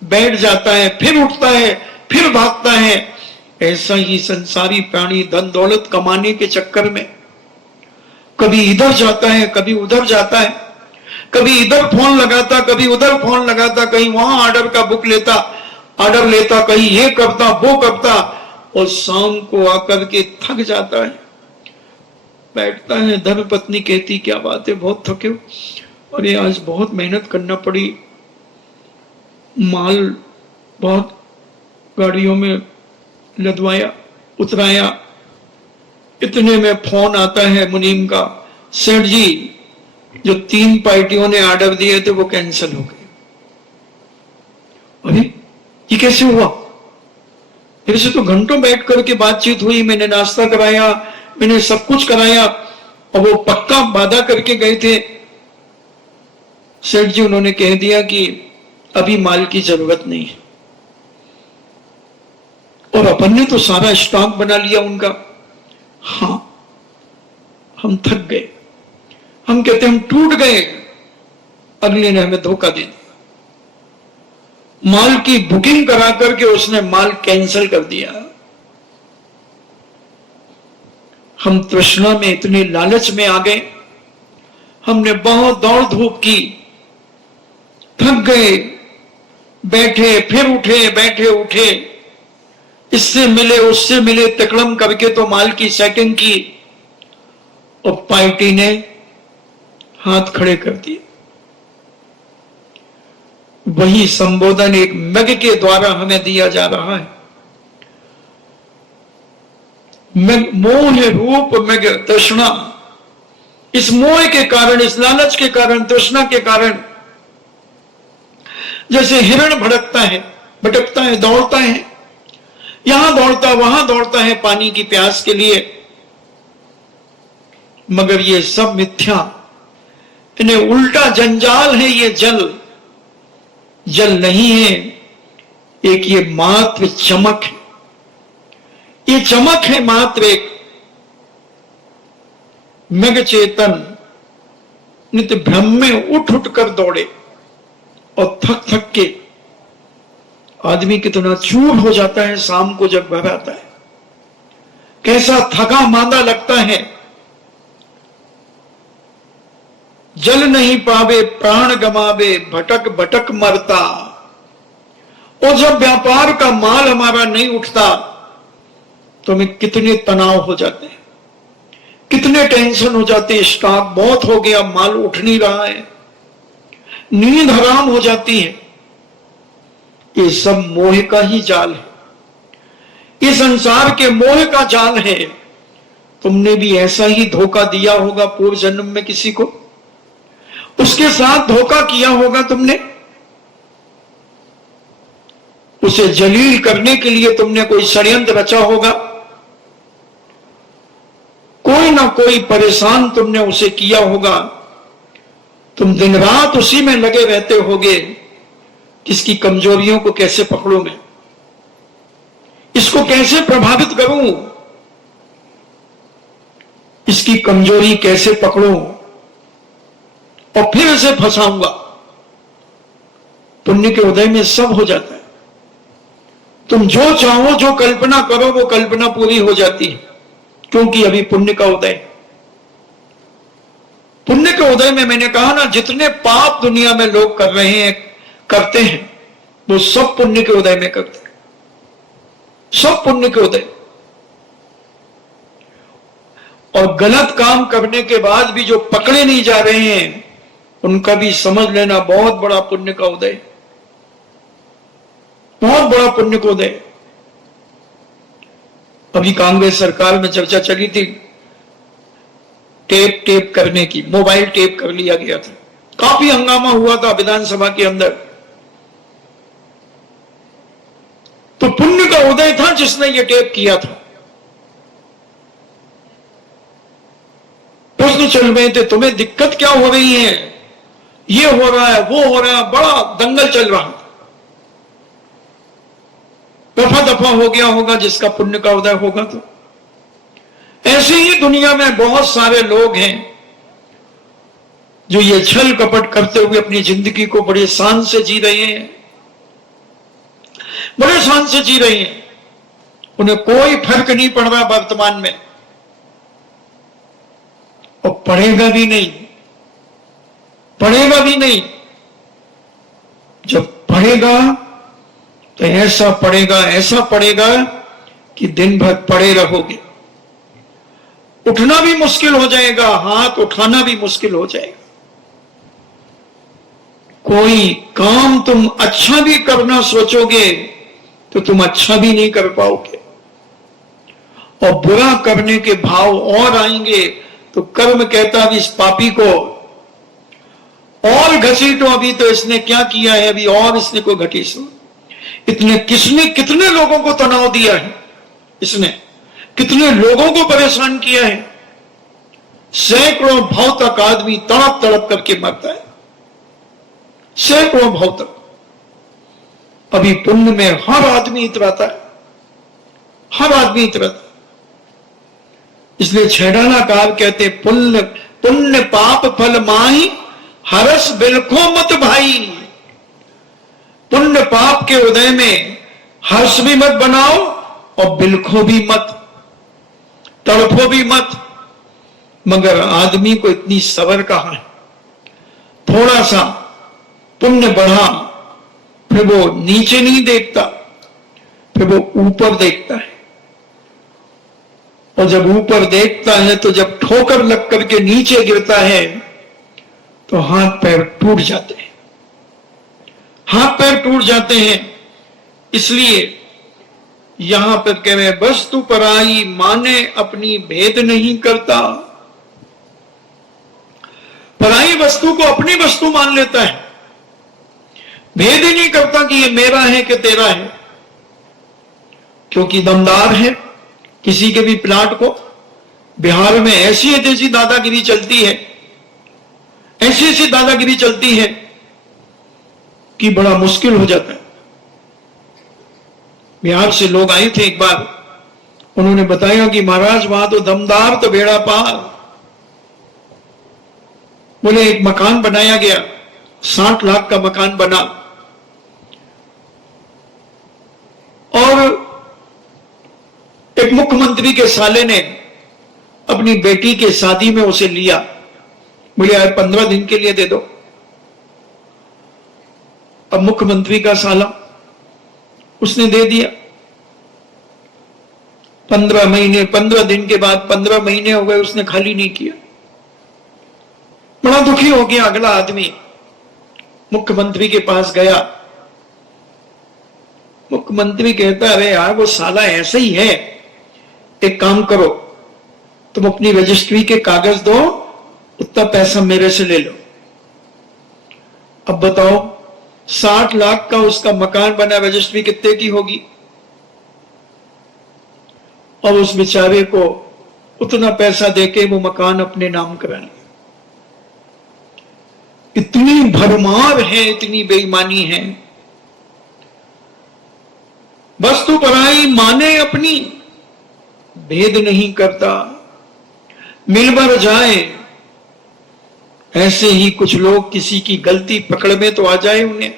बैठ जाता है, फिर उठता है, फिर भागता है। ऐसा ही संसारी प्राणी धन दौलत कमाने के चक्कर में कभी इधर जाता है, कभी उधर जाता है, कभी इधर फोन लगाता, कभी उधर फोन लगाता, कहीं वहां ऑर्डर का बुक लेता, ऑर्डर लेता, कहीं ये करता वो करता, और शाम को आकर के थक जाता है, बैठता है। धर्म पत्नी कहती क्या बात है, बहुत थके हो, और ये आज बहुत मेहनत करना पड़ी, माल बहुत गाड़ियों में लदवाया उतराया। इतने में फोन आता है मुनीम का, सेठ जी जो 3 पार्टियों ने ऑर्डर दिए थे वो कैंसिल हो गए। अरे ये कैसे हुआ? मेरे से तो घंटों बैठ करके बातचीत हुई, मैंने नाश्ता कराया, मैंने सब कुछ कराया, और वो पक्का वादा करके गए थे। सेठ जी उन्होंने कह दिया कि अभी माल की जरूरत नहीं है, और अपन ने तो सारा स्टॉक बना लिया उनका। हाँ, हम थक गए, हम कहते हम टूट गए, अगले ने हमें धोखा दे दिया। माल की बुकिंग करा करके उसने माल कैंसिल कर दिया। हम तृष्णा में इतने लालच में आ गए, हमने बहुत दौड़ धूप की, थक गए, बैठे फिर उठे, बैठे उठे, इससे मिले उससे मिले, तकड़म करके तो माल की सेटिंग की, और पार्टी ने हाथ खड़े कर दिए। वही संबोधन एक मेघ के द्वारा हमें दिया जा रहा है। मोह रूप मेघ तृष्णा, इस मोह के कारण, इस लालच के कारण, तृष्णा के कारण जैसे हिरण भटकता है, दौड़ता है, यहां दौड़ता वहां दौड़ता है पानी की प्यास के लिए, मगर ये सब मिथ्या, इन्हें उल्टा जंजाल है। ये जल नहीं है, एक ये मात्र चमक है, ये चमक है मात्र एक। मेघ चेतन नित्य भ्रम में उठ उठ कर दौड़े, और थक थक के आदमी कितना चूर हो जाता है शाम को जब घर आता है, कैसा थका मांदा लगता है। जल नहीं पावे प्राण गमावे, भटक भटक मरता। और जब व्यापार का माल हमारा नहीं उठता तो हमें कितने तनाव हो जाते हैं, कितने टेंशन हो जाते हैं। स्टॉक बहुत हो गया, माल उठ नहीं रहा है, नींद हराम हो जाती है। ये सब मोह का ही जाल है, ये संसार के मोह का जाल है। तुमने भी ऐसा ही धोखा दिया होगा पूर्व जन्म में किसी को, उसके साथ धोखा किया होगा तुमने, उसे जलील करने के लिए तुमने कोई षड्यंत्र रचा होगा, कोई ना कोई परेशान तुमने उसे किया होगा। तुम दिन रात उसी में लगे रहते होगे, किसकी कमजोरियों को कैसे पकड़ूं मैं, इसको कैसे प्रभावित करूं, इसकी कमजोरी कैसे पकड़ूं और फिर इसे फंसाऊंगा। पुण्य के उदय में सब हो जाता है। तुम जो चाहो, जो कल्पना करो, वो कल्पना पूरी हो जाती है, क्योंकि अभी पुण्य का उदय। पुण्य के उदय में मैंने कहा ना, जितने पाप दुनिया में लोग कर रहे हैं, करते हैं, वो सब पुण्य के उदय में करते हैं, सब पुण्य के उदय। और गलत काम करने के बाद भी जो पकड़े नहीं जा रहे हैं, उनका भी समझ लेना बहुत बड़ा पुण्य का उदय। बहुत बड़ा पुण्य को दे। अभी कांग्रेस सरकार में चर्चा चली थी टेप करने की, मोबाइल टेप कर लिया गया था, काफी हंगामा हुआ था विधानसभा के अंदर। तो पुण्य का उदय था जिसने ये टेप किया था। प्रश्न चल रहे थे तुम्हें दिक्कत क्या हो रही है, ये हो रहा है वो हो रहा है, बड़ा दंगल चल रहा था। दफा दफा हो गया होगा जिसका पुण्य का उदय होगा। तो ऐसे ही दुनिया में बहुत सारे लोग हैं जो ये छल कपट करते हुए अपनी जिंदगी को बड़े शान से जी रहे हैं, बड़े शान से जी रहे हैं। उन्हें कोई फर्क नहीं पड़ रहा वर्तमान में, और पड़ेगा भी नहीं, पड़ेगा भी नहीं। जब पड़ेगा तो ऐसा पड़ेगा कि दिन भर पड़े रहोगे, उठना भी मुश्किल हो जाएगा, हाथ उठाना भी मुश्किल हो जाएगा। कोई काम तुम अच्छा भी करना सोचोगे तो तुम अच्छा भी नहीं कर पाओगे, और बुरा करने के भाव और आएंगे तो कर्म कहता है इस पापी को और घसीटो, अभी तो इसने क्या किया है, अभी और इसने को घसीटो। किसने कितने लोगों को तनाव दिया है, इसने कितने लोगों को परेशान किया है। सैकड़ों भाव तक आदमी तड़प तड़प करके मरता है, सैकड़ों भाव तक। अभी पुण्य में हर आदमी इतराता है, हर आदमी इतराता है। इसलिए छेड़ानाकार कहते पुण्य पुण्य पाप फल माही हरस बिलखो मत भाई। पुण्य पाप के उदय में हर्ष भी मत बनाओ और बिलखो भी मत, तड़फो भी मत। मगर आदमी को इतनी सबर कहां है। थोड़ा सा पुण्य बढ़ा फिर वो नीचे नहीं देखता, फिर वो ऊपर देखता है, और जब ऊपर देखता है तो जब ठोकर लग करके नीचे गिरता है तो हाथ पैर टूट जाते हैं, हाथ पैर टूट जाते हैं। इसलिए यहां पर कह रहे वस्तु पराई माने अपनी भेद नहीं करता। पराई वस्तु को अपनी वस्तु मान लेता है, भेद ही नहीं करता कि ये मेरा है कि तेरा है। क्योंकि दमदार है, किसी के भी प्लाट को बिहार में ऐसी ऐसी दादागिरी चलती है, ऐसी ऐसी दादागिरी चलती है कि बड़ा मुश्किल हो जाता है। बिहार से लोग आए थे एक बार, उन्होंने बताया कि महाराज वहां तो दमदार तो बेड़ा पार। बोले एक मकान बनाया गया, 60 लाख का मकान बना, और एक मुख्यमंत्री के साले ने अपनी बेटी के शादी में उसे लिया। बोले यार 15 दिन के लिए दे दो। अब मुख्यमंत्री का साला उसने दे दिया। 15 महीने, 15 दिन के बाद 15 महीने हो गए, उसने खाली नहीं किया। बड़ा दुखी हो गया। अगला आदमी मुख्यमंत्री के पास गया। मुख्यमंत्री कहता अरे यार वो साला ऐसे ही है, एक काम करो तुम अपनी रजिस्ट्री के कागज दो, उतना पैसा मेरे से ले लो। अब बताओ 60 लाख का उसका मकान बना, रजिस्ट्री कितने की होगी? और उस बेचारे को उतना पैसा देके वो मकान अपने नाम कराए। इतनी भरमार है, इतनी बेईमानी है। वस्तु पराई माने अपनी, भेद नहीं करता, मिल भर जाए। ऐसे ही कुछ लोग किसी की गलती पकड़ में तो आ जाए उन्हें,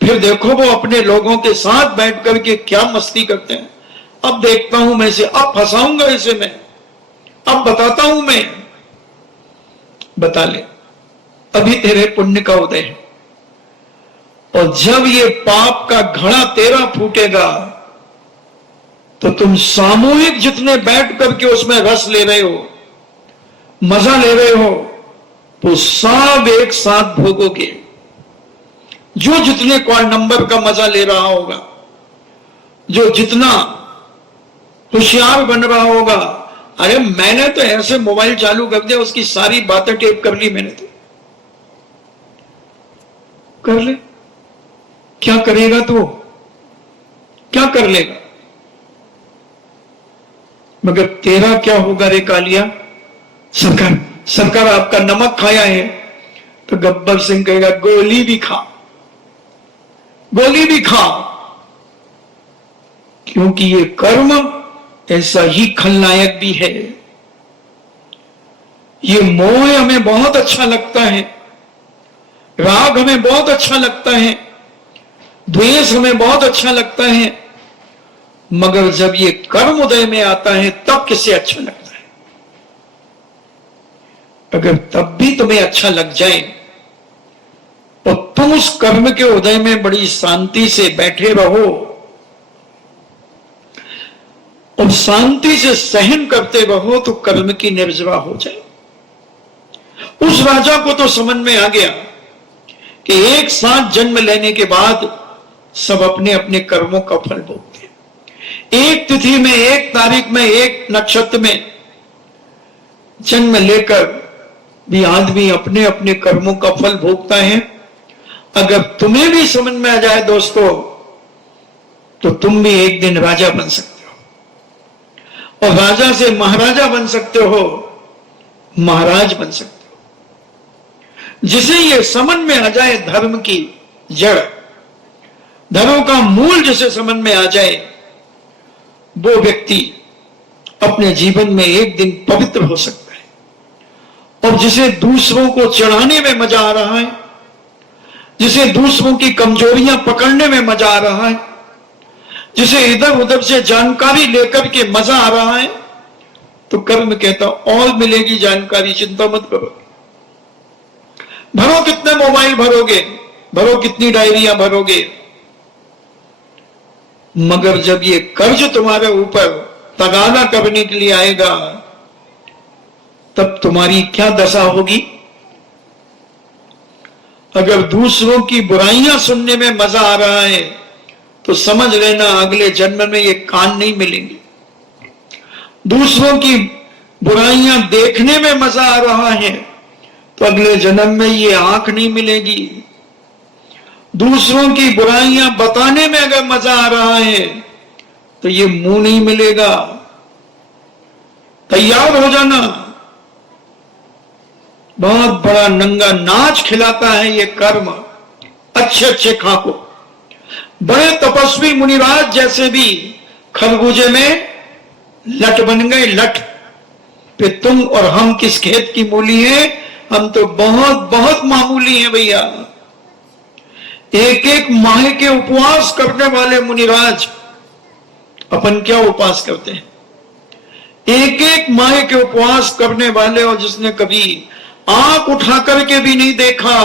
फिर देखो वो अपने लोगों के साथ बैठ करके क्या मस्ती करते हैं। अब देखता हूं मैं इसे, अब फंसाऊंगा इसे मैं, अब बताता हूं मैं। बता ले, अभी तेरे पुण्य का उदय है, और जब ये पाप का घड़ा तेरा फूटेगा तो तुम सामूहिक जितने बैठ करके उसमें रस ले रहे हो, मजा ले रहे हो, तो सब एक साथ भोगोगे। जो जितने कॉल नंबर का मजा ले रहा होगा जो जितना होशियार बन रहा होगा, अरे मैंने तो ऐसे मोबाइल चालू कर दिया, उसकी सारी बातें टेप कर ली मैंने, तो कर ले, क्या करेगा तो, क्या कर लेगा? मगर तेरा क्या होगा रे कालिया? सरकार, सरकार आपका नमक खाया है, तो गब्बर सिंह कहेगा गोली भी खा, गोली भी खा, क्योंकि ये कर्म ऐसा ही खलनायक भी है। ये मोह हमें बहुत अच्छा लगता है, राग हमें बहुत अच्छा लगता है, द्वेष हमें बहुत अच्छा लगता है, मगर जब ये कर्म उदय में आता है तब किसे अच्छा लगता है? अगर तब भी तुम्हें अच्छा लग जाए तो तुम उस कर्म के उदय में बड़ी शांति से बैठे रहो और शांति से सहन करते रहो, तो कर्म की निर्जरा हो जाए। उस राजा को तो समझ में आ गया कि एक साथ जन्म लेने के बाद सब अपने अपने कर्मों का फल भोगते हैं। एक तिथि में, एक तारीख में, एक नक्षत्र में जन्म लेकर भी आदमी अपने अपने कर्मों का फल भोगता है। अगर तुम्हें भी समझ में आ जाए दोस्तों, तो तुम भी एक दिन राजा बन सकते हो, और राजा से महाराजा बन सकते हो, महाराज बन सकते हो। जिसे ये समझ में आ जाए धर्म की जड़, धर्म का मूल जिसे समझ में आ जाए, वो व्यक्ति अपने जीवन में एक दिन पवित्र हो सकता है। और जिसे दूसरों को चढ़ाने में मजा आ रहा है, जिसे दूसरों की कमजोरियां पकड़ने में मजा आ रहा है, जिसे इधर उधर से जानकारी लेकर के मजा आ रहा है, तो कर्म कहता और मिलेगी जानकारी, चिंता मत करो। भरो कितने मोबाइल भरोगे, भरो कितनी डायरियां भरोगे, मगर जब ये कर्ज तुम्हारे ऊपर तगादा करने के लिए आएगा, तब तुम्हारी क्या दशा होगी? अगर दूसरों की बुराइयां सुनने में मजा आ रहा है, तो समझ लेना अगले जन्म में ये कान नहीं मिलेंगे। दूसरों की बुराइयां देखने में मजा आ रहा है, तो अगले जन्म में ये आंख नहीं मिलेगी। दूसरों की बुराइयां बताने में अगर मजा आ रहा है, तो ये मुंह नहीं मिलेगा। तैयार हो जाना, बहुत बड़ा नंगा नाच खिलाता है ये कर्म अच्छे अच्छे खाको। बड़े तपस्वी मुनिराज जैसे भी खरबूजे में लट बन गए, लट पे तुम और हम किस खेत की मूली हैं? हम तो बहुत बहुत मामूली हैं भैया। एक एक माह के उपवास करने वाले मुनिराज, अपन क्या उपवास करते हैं? एक एक माह के उपवास करने वाले, और जिसने कभी आंख उठा करके भी नहीं देखा,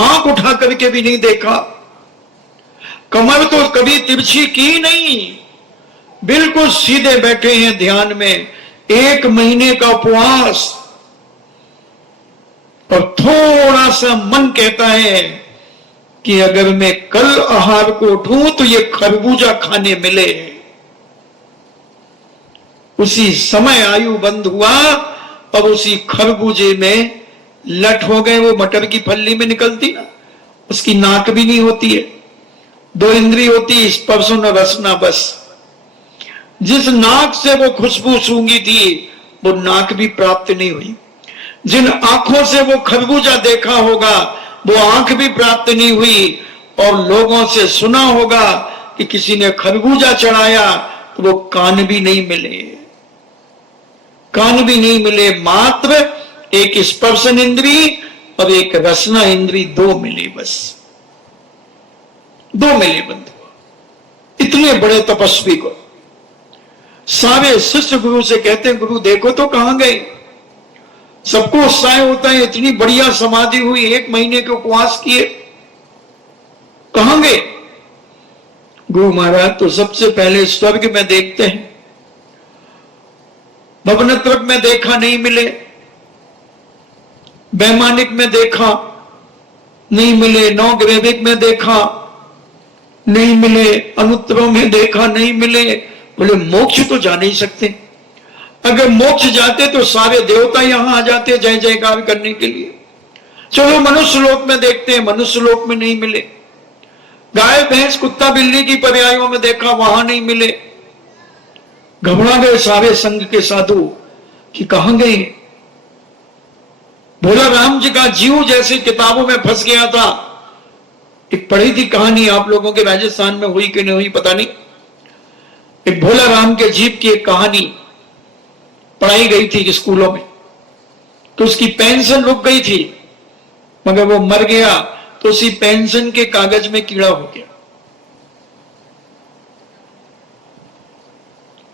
आंख उठा करके भी नहीं देखा, कमर तो कभी तिरछी की नहीं, बिल्कुल सीधे बैठे हैं ध्यान में, 1 महीने का उपवास। और थोड़ा सा मन कहता है कि अगर मैं कल आहार को उठूं तो ये खरबूजा खाने मिले। उसी समय आयु बंद हुआ और उसी खरबूजे में लट हो गए। वो मटर की फल्ली में निकलती ना, उसकी नाक भी नहीं होती है, 2 इंद्री होती, स्पर्श और रसना, बस। जिस नाक से वो खुशबू सूंघी थी, वो नाक भी प्राप्त नहीं हुई। जिन आंखों से वो खरबूजा देखा होगा, वो आंख भी प्राप्त नहीं हुई। और लोगों से सुना होगा कि किसी ने खरबूजा चढ़ाया, तो वो कान भी नहीं मिले, कान भी नहीं मिले। मात्र एक स्पर्शन इंद्री और एक रसना इंद्री, 2 मिले, बस 2 मिले बंधु। इतने बड़े तपस्वी को सारे शिष्य गुरु से कहते हैं, गुरु देखो तो कहां गए? सबको उत्साह होता है, इतनी बढ़िया समाधि हुई, 1 महीने के उपवास किए, कहां गए? गुरु महाराज तो सबसे पहले स्वर्ग में देखते हैं, भवनत्रप में देखा नहीं मिले, वैमानिक में देखा नहीं मिले, नौग्रेविक में देखा नहीं मिले, अनुत्तरों में देखा नहीं मिले। बोले मोक्ष तो जा नहीं सकते, अगर मोक्ष जाते तो सारे देवता यहां आ जाते जय जयकार करने के लिए। चलो मनुष्य लोक में देखते हैं, मनुष्य लोक में नहीं मिले। गाय भैंस कुत्ता बिल्ली की पर्यायों में देखा, वहां नहीं मिले। घबरा गए सारे संघ के साधु कि कहां गए। भोला राम जी का जीव जैसे किताबों में फंस गया था। एक पढ़ी थी कहानी, आप लोगों के राजस्थान में हुई कि नहीं हुई पता नहीं। एक भोला राम के जीव की एक कहानी पढ़ाई गई थी स्कूलों में। तो उसकी पेंशन रुक गई थी, मगर वो मर गया तो उसी पेंशन के कागज में कीड़ा हो गया।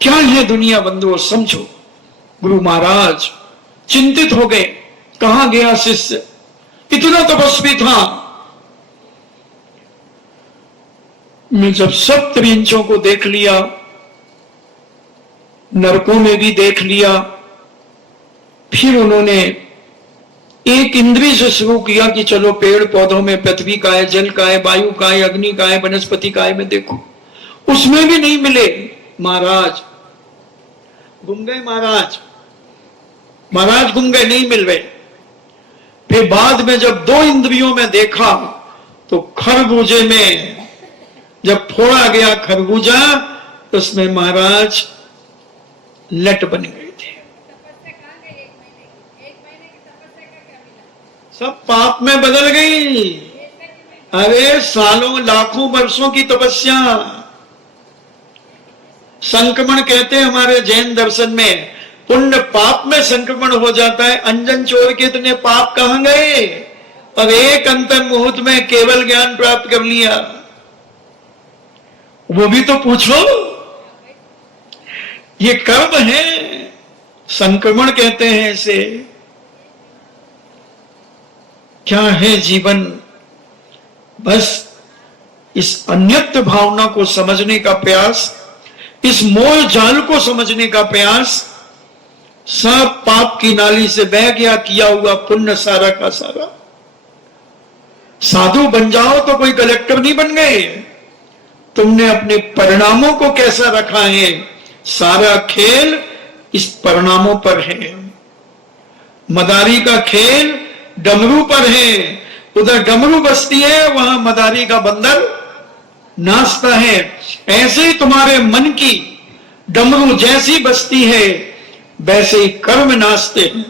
क्या है दुनिया बंधुओं, समझो। गुरु महाराज चिंतित हो गए, कहां गया शिष्य, इतना तपस्वी था। मैं जब सब त्रिंचों को देख लिया, नरकों में भी देख लिया, फिर उन्होंने एक इंद्रिय से शुरू किया कि चलो पेड़ पौधों में पृथ्वी का है, जल का है, वायु का है, अग्नि का है, वनस्पति का है, में देखो, उसमें भी नहीं मिले। महाराज घूम गए, महाराज घूम गए, नहीं मिल गए। फिर बाद में जब दो इंद्रियों में देखा तो खरबूजे में जब फोड़ा गया खरबूजा, उसमें महाराज लट बन गए थे। सब पाप में बदल गई। अरे सालों लाखों वर्षों की तपस्या। संक्रमण कहते हैं हमारे जैन दर्शन में, पुण्य पाप में संक्रमण हो जाता है। अंजन चोर के इतने पाप कहां गए, और एक अंतर मुहूर्त में केवल ज्ञान प्राप्त कर लिया। वो भी तो पूछो, ये कर्म है, संक्रमण कहते हैं इसे। क्या है जीवन, बस इस अन्यत्व भावना को समझने का प्रयास, इस मोह जाल को समझने का प्रयास। सब पाप की नाली से बह गया, किया हुआ पुण्य सारा का सारा। साधु बन जाओ तो कोई कलेक्टर नहीं बन गए। तुमने अपने परिणामों को कैसा रखा है, सारा खेल इस परिणामों पर है। मदारी का खेल डमरू पर है, उधर डमरू बसती है, वहां मदारी का बंदर नाचता है। ऐसे ही तुम्हारे मन की डमरू जैसी बसती है, वैसे ही कर्म नाचते हैं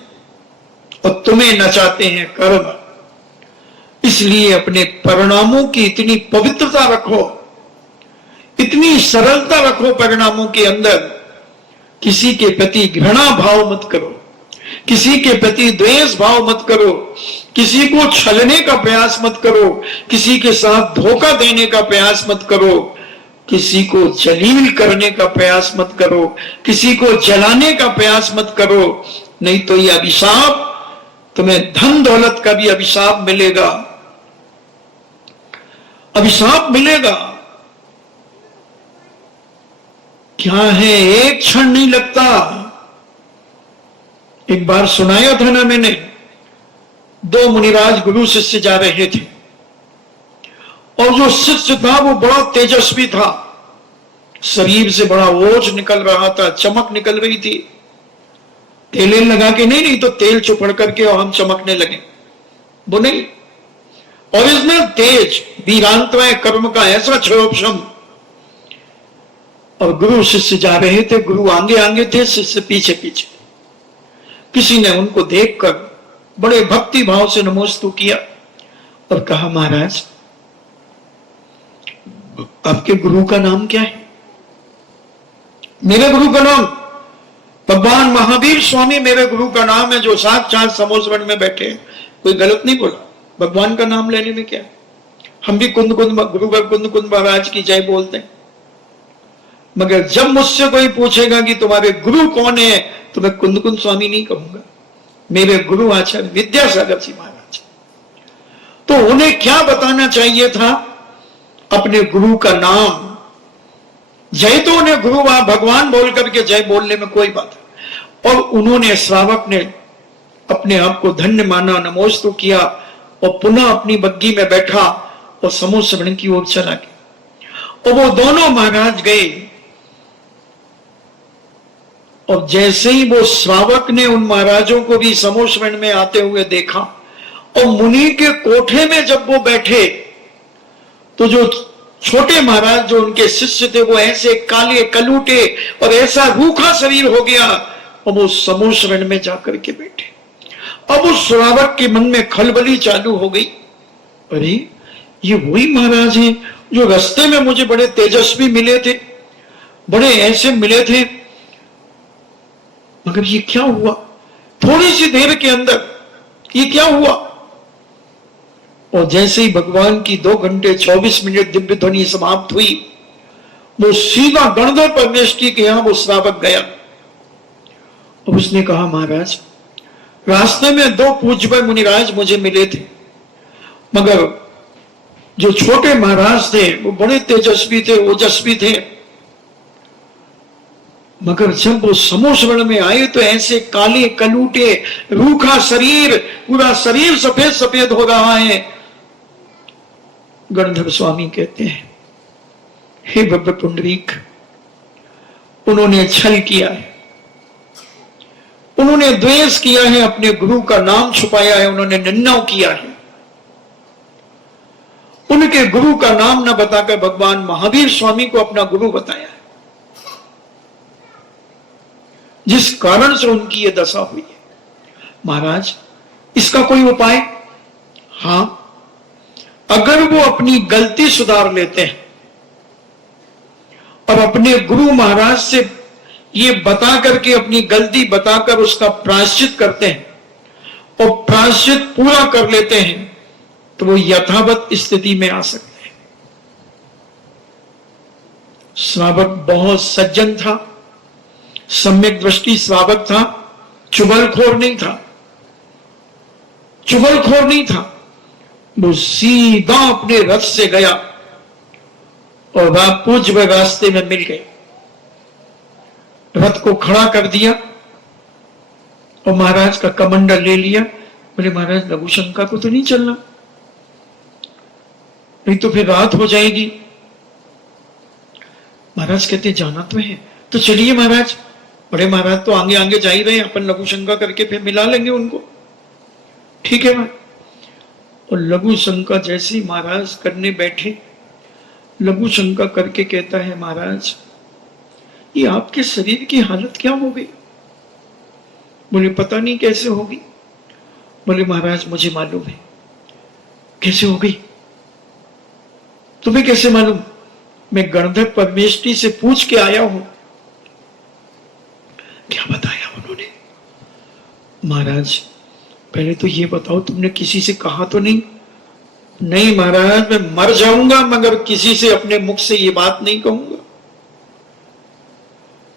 और तुम्हें नचाते हैं कर्म। इसलिए अपने परिणामों की इतनी पवित्रता रखो, इतनी सरलता रखो परिणामों के अंदर। किसी के प्रति घृणा भाव मत करो, किसी के प्रति द्वेष भाव मत करो, किसी को छलने का प्रयास मत करो, किसी के साथ धोखा देने का प्रयास मत करो, किसी को जलील करने का प्रयास मत करो, किसी को जलाने का प्रयास मत करो। नहीं तो यह अभिशाप, तुम्हें धन दौलत का भी अभिशाप मिलेगा, अभिशाप मिलेगा। क्या है, एक क्षण नहीं लगता। एक बार सुनाया था ना मैंने, दो मुनिराज गुरु शिष्य जा रहे थे, और जो शिष्य था वो बड़ा तेजस्वी था, शरीर से बड़ा ओज निकल रहा था, चमक निकल रही थी। तेल लगा के नहीं तो तेल चुपड़ करके और हम चमकने लगे, वो नहीं। ओरिजिनल तेज, वीरांतमय कर्म का ऐसा क्षोभम। और गुरु शिष्य जा रहे थे, गुरु आगे आगे थे, शिष्य पीछे पीछे। किसी ने उनको देखकर बड़े भक्ति भाव से नमोस्तु किया और कहा, महाराज आपके गुरु का नाम क्या है? मेरे गुरु का नाम भगवान महावीर स्वामी मेरे गुरु का नाम है, जो साक्षात समोसवन में बैठे हैं। कोई गलत नहीं बोला, भगवान का नाम लेने में क्या है। हम भी कुंद कुंद गुरुवर कुंद कुंद महाराज की जय बोलते हैं, मगर जब मुझसे कोई पूछेगा कि तुम्हारे गुरु कौन है, तो मैं कुंद कुंद स्वामी नहीं कहूंगा, मेरे गुरु आचार्य विद्यासागर जी महाराज। तो उन्हें क्या बताना चाहिए था? अपने गुरु का नाम। जय तो उन्हें गुरु भगवान बोल करके जय बोलने में कोई बात है। और उन्होंने, श्रावक ने अपने आप को धन्य माना, नमोस्तु किया और पुनः अपनी बग्गी में बैठा और समूह श्रवण की ओर चला गया। और वो दोनों महाराज गए, और जैसे ही वो श्रावक ने उन महाराजों को भी समोश्रण में आते हुए देखा, और मुनि के कोठे में जब वो बैठे तो जो छोटे महाराज जो उनके शिष्य थे वो ऐसे काले कलूटे और ऐसा रूखा शरीर हो गया, और वो समोश्रण में जाकर के बैठे। अब उस श्रावक के मन में खलबली चालू हो गई, अरे ये वही महाराज हैं जो रास्ते में मुझे बड़े तेजस्वी मिले थे, बड़े ऐसे मिले थे, मगर ये क्या हुआ थोड़ी सी देर के अंदर, ये क्या हुआ? और जैसे ही भगवान की 2 घंटे 24 मिनट दिव्य ध्वनि समाप्त हुई, वो सीधा गणधर परमेष्ठी के यहां वो श्रावक गया। और उसने कहा, महाराज रास्ते में 2 पूज्य मुनिराज मुझे मिले थे, मगर जो छोटे महाराज थे वो बड़े तेजस्वी थे, ओजस्वी थे, मगर जब वो समोश्रण में आए तो ऐसे काले कलूटे, रूखा शरीर, पूरा शरीर सफेद सफेद हो रहा है। गणधर स्वामी कहते हैं, हे भव्य पुंडरीक, उन्होंने छल किया है, उन्होंने द्वेष किया है, अपने गुरु का नाम छुपाया है, उन्होंने निंदा किया है। उनके गुरु का नाम न बताकर भगवान महावीर स्वामी को अपना गुरु बताया है, जिस कारण से उनकी यह दशा हुई है। महाराज इसका कोई उपाय? हां, अगर वो अपनी गलती सुधार लेते हैं और अपने गुरु महाराज से ये बता करके, अपनी गलती बताकर उसका प्रायश्चित करते हैं और प्रायश्चित पूरा कर लेते हैं, तो वो यथावत स्थिति में आ सकते हैं। श्रावक बहुत सज्जन था, सम्यक दृष्टि श्रावक था, चुगलखोर नहीं था, चुगलखोर नहीं था। वो सीधा अपने रथ से गया और वह पूज्य रास्ते में मिल गए, रथ को खड़ा कर दिया और महाराज का कमंडल ले लिया। बोले, महाराज लघुशंका को तो नहीं चलना, नहीं तो फिर रात हो जाएगी। महाराज कहते, जाना तो है तो चलिए महाराज। बड़े महाराज तो आगे आगे जा ही रहे हैं, अपन लघुशंका करके फिर मिला लेंगे उनको। ठीक है महाराज। और लघु शंका जैसे ही महाराज करने बैठे, लघु शंका करके कहता है, महाराज ये आपके शरीर की हालत क्या हो गई? बोले, पता नहीं कैसे होगी। बोले, महाराज मुझे मालूम है। कैसे हो गई? तुम्हें कैसे मालूम? मैं गणधर परमेष्ठी से पूछ के आया हूं। क्या बताया उन्होंने? महाराज पहले तो ये बताओ, तुमने किसी से कहा तो नहीं? नहीं महाराज, मैं मर जाऊंगा मगर किसी से अपने मुख से ये बात नहीं कहूंगा।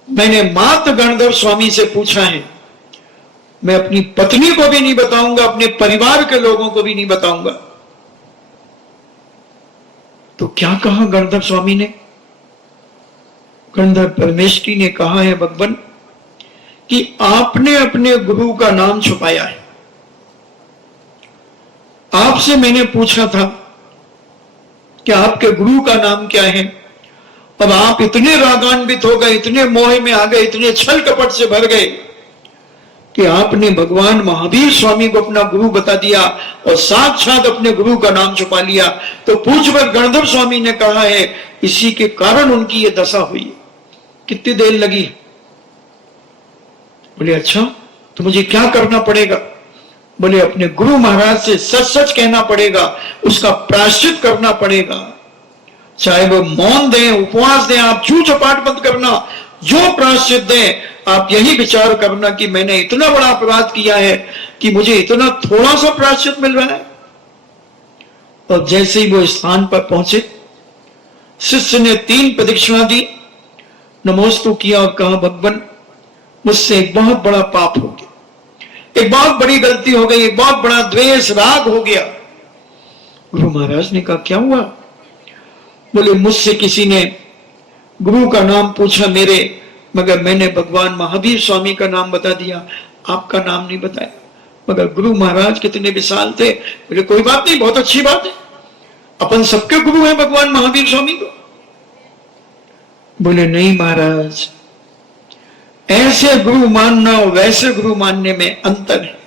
मैंने मात्र गणधर स्वामी से पूछा है, मैं अपनी पत्नी को भी नहीं बताऊंगा, अपने परिवार के लोगों को भी नहीं बताऊंगा। तो क्या कहा गणधर स्वामी ने? गणधर परमेष्ठी ने कहा है, भगवान कि आपने अपने गुरु का नाम छुपाया है। आपसे मैंने पूछा था कि आपके गुरु का नाम क्या है, अब आप इतने रागान्वित हो गए, इतने मोह में आ गए, इतने छल कपट से भर गए कि आपने भगवान महावीर स्वामी को अपना गुरु बता दिया और साक्षात अपने गुरु का नाम छुपा लिया। तो पूज्यवर गणधर स्वामी ने कहा है, इसी के कारण उनकी यह दशा हुई। कितनी देर लगी? बोले, अच्छा तो मुझे क्या करना पड़ेगा? बोले, अपने गुरु महाराज से सच सच कहना पड़ेगा, उसका प्रायश्चित करना पड़ेगा, चाहे वो मौन दें, उपवास दें, आप चूच चपाट बंद करना, जो प्रायश्चित दें, आप यही विचार करना कि मैंने इतना बड़ा अपराध किया है कि मुझे इतना थोड़ा सा प्रायश्चित मिल रहा है। और जैसे ही वो स्थान पर पहुंचे, शिष्य ने 3 प्रदक्षिणा दी, नमोस्तु किया और कहा, भगवान मुझसे एक बहुत बड़ा पाप हो गया, एक बहुत बड़ी गलती हो गई, एक बहुत बड़ा द्वेष राग हो गया। गुरु महाराज ने कहा, क्या हुआ? बोले, मुझसे किसी ने गुरु का नाम पूछा मेरे, मगर मैंने भगवान महावीर स्वामी का नाम बता दिया, आपका नाम नहीं बताया। मगर गुरु महाराज कितने विशाल थे। बोले, कोई बात नहीं, बहुत अच्छी बात है, अपन सबके गुरु हैं भगवान महावीर स्वामी को, बोले नहीं महाराज, ऐसे गुरु मानना और वैसे गुरु मानने में अंतर है।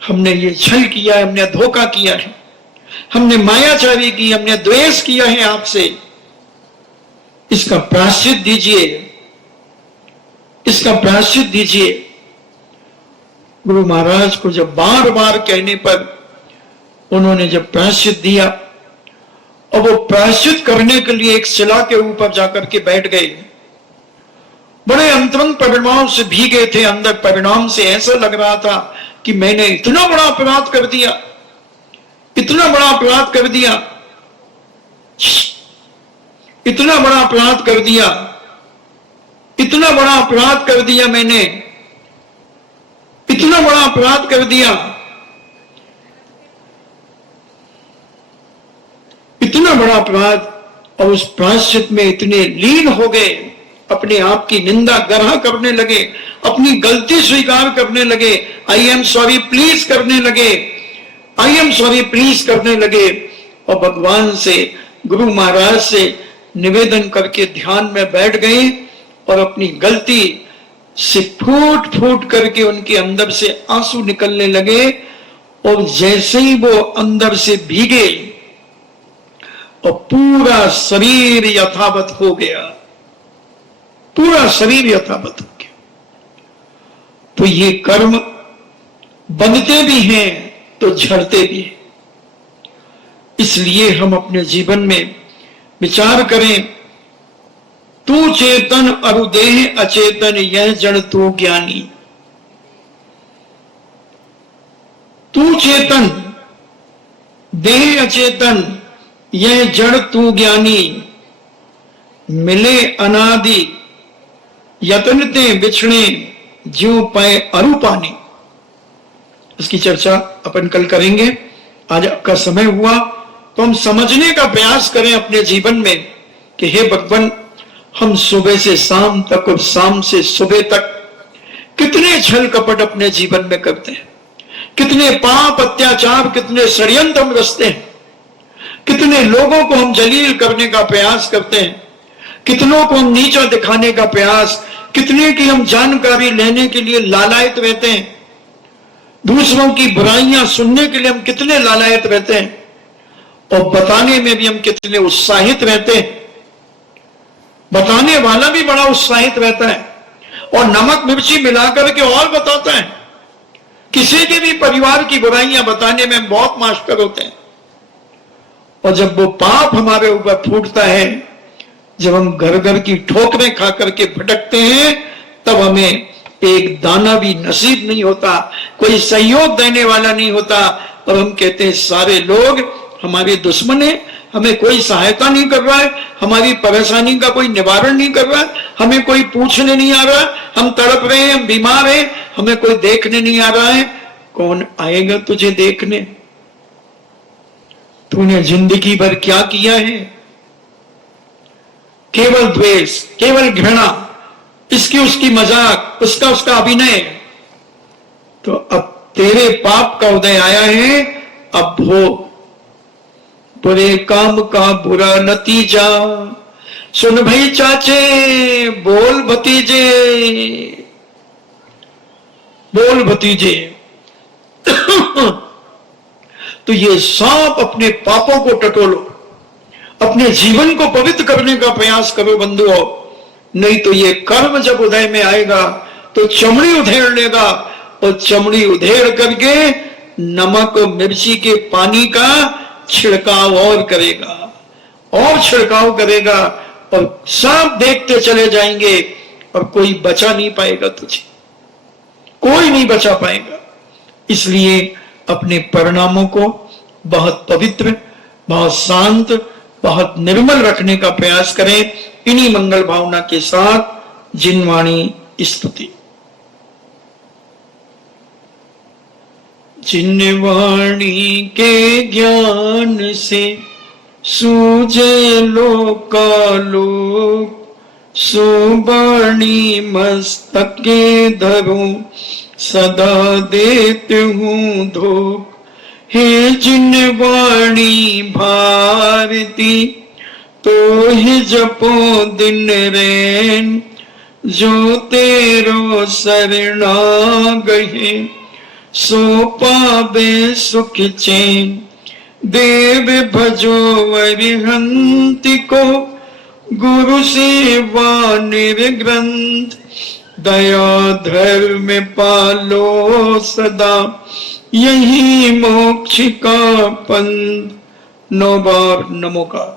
हमने ये छल किया है, हमने धोखा किया है, हमने मायाचारी की, हमने द्वेष किया है आपसे, इसका प्रायश्चित दीजिए, इसका प्रायश्चित दीजिए। गुरु महाराज को जब बार बार कहने पर उन्होंने जब प्रायश्चित दिया, और वो प्रायश्चित करने के लिए एक शिला के ऊपर जाकर के बैठ गए, बड़े अंतरंग परिणाम से भीगे थे, अंदर परिणाम से ऐसा लग रहा था कि मैंने इतना बड़ा अपराध कर दिया, इतना बड़ा अपराध कर दिया, इतना बड़ा अपराध कर दिया, इतना बड़ा अपराध कर दिया, मैंने इतना बड़ा अपराध कर दिया, इतना बड़ा अपराध। और उस प्रायश्चित में इतने लीन हो गए, अपने आप की निंदा ग्रह करने लगे, अपनी गलती स्वीकार करने लगे, आई एम सॉरी प्लीज करने लगे, आई एम सॉरी प्लीज करने लगे, और भगवान से, गुरु महाराज से निवेदन करके ध्यान में बैठ गए, और अपनी गलती से फूट फूट करके उनके अंदर से आंसू निकलने लगे। और जैसे ही वो अंदर से भीगे और पूरा शरीर यथावत हो गया, पूरा शरीर यथावत हो गया। तो ये कर्म बनते भी हैं तो झड़ते भी हैं। इसलिए हम अपने जीवन में विचार करें, तू चेतन अरु देह अचेतन, यह जड़ तू ज्ञानी। तू चेतन देह अचेतन, यह जड़ तू ज्ञानी। मिले अनादि यतनते बिछड़े, ज्यों पाए अरूपानी। इसकी चर्चा अपन कल करेंगे। आज आपका समय हुआ तो हम समझने का प्रयास करें अपने जीवन में कि हे भगवान, हम सुबह से शाम तक और शाम से सुबह तक कितने छल कपट अपने जीवन में करते हैं, कितने पाप अत्याचार, कितने षड्यंत्र हम रचते हैं, कितने लोगों को हम जलील करने का प्रयास करते हैं, कितनों को हम नीचा दिखाने का प्रयास, कितने की हम जानकारी लेने के लिए लालायत रहते हैं, दूसरों की बुराइयां सुनने के लिए हम कितने लालायत रहते हैं, और बताने में भी हम कितने उत्साहित रहते हैं। बताने वाला भी बड़ा उत्साहित रहता है और नमक मिर्ची मिलाकर के और बताता है। किसी के भी परिवार की बुराइयां बताने में बहुत मास्टर होते हैं। और जब वो पाप हमारे ऊपर फूटता है, जब हम घर घर की ठोकरें खा करके भटकते हैं, तब हमें एक दाना भी नसीब नहीं होता, कोई सहयोग देने वाला नहीं होता, और हम कहते हैं सारे लोग हमारे दुश्मन है, हमें कोई सहायता नहीं कर रहा है, हमारी परेशानी का कोई निवारण नहीं कर रहा है, हमें कोई पूछने नहीं आ रहा है, हम तड़प रहे हैं, हम बीमार हैं, हमें कोई देखने नहीं आ रहा है। कौन आएगा तुझे देखने? तूने जिंदगी भर क्या किया है? केवल द्वेष, केवल घृणा, इसकी उसकी मजाक, उसका उसका अभिनय। तो अब तेरे पाप का उदय आया है, अब भोग। बुरे काम का बुरा नतीजा, सुन भाई चाचे, बोल भतीजे, बोल भतीजे। तो ये सांप अपने पापों को टटोलो, अपने जीवन को पवित्र करने का प्रयास करो बंधुओं, नहीं तो ये कर्म जब उदय में आएगा तो चमड़ी उधेड़ लेगा, और चमड़ी उधेड़ करके नमक मिर्ची के पानी का छिड़काव और करेगा, और छिड़काव करेगा, और सांप देखते चले जाएंगे, और कोई बचा नहीं पाएगा तुझे, कोई नहीं बचा पाएगा। इसलिए अपने परिणामों को बहुत पवित्र, बहुत शांत, बहुत निर्मल रखने का प्रयास करें। इन्हीं मंगल भावना के साथ जिनवाणी स्तुति। जिनवाणी के ज्ञान से सूझे लोकालोक, सुबाणी मस्तक के धरो, सदा देते हूँ धोख। हे जिनवाणी भारती, तो ही जपो दिन रैन, जो तेरो शरणा गए, सो पावे सुख चैन। देव भजो अरिहंत को, गुरु सेवा निर्ग्रंथ। दया धर्म पालो सदा, यही मोक्ष का पंथ। 9 बार नमोकार।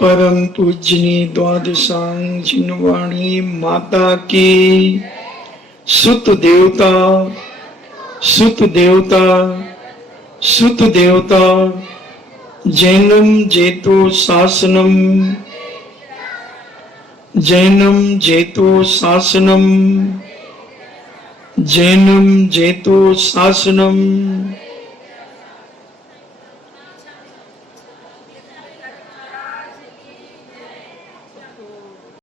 परम पूजनी द्वादशांग जिनवाणी माता की, सुत देवता सुत देवता सुत देवता, जैनम जेतो शासनम, जैनम जेतो शासनम, जैनम जेतो शासनम।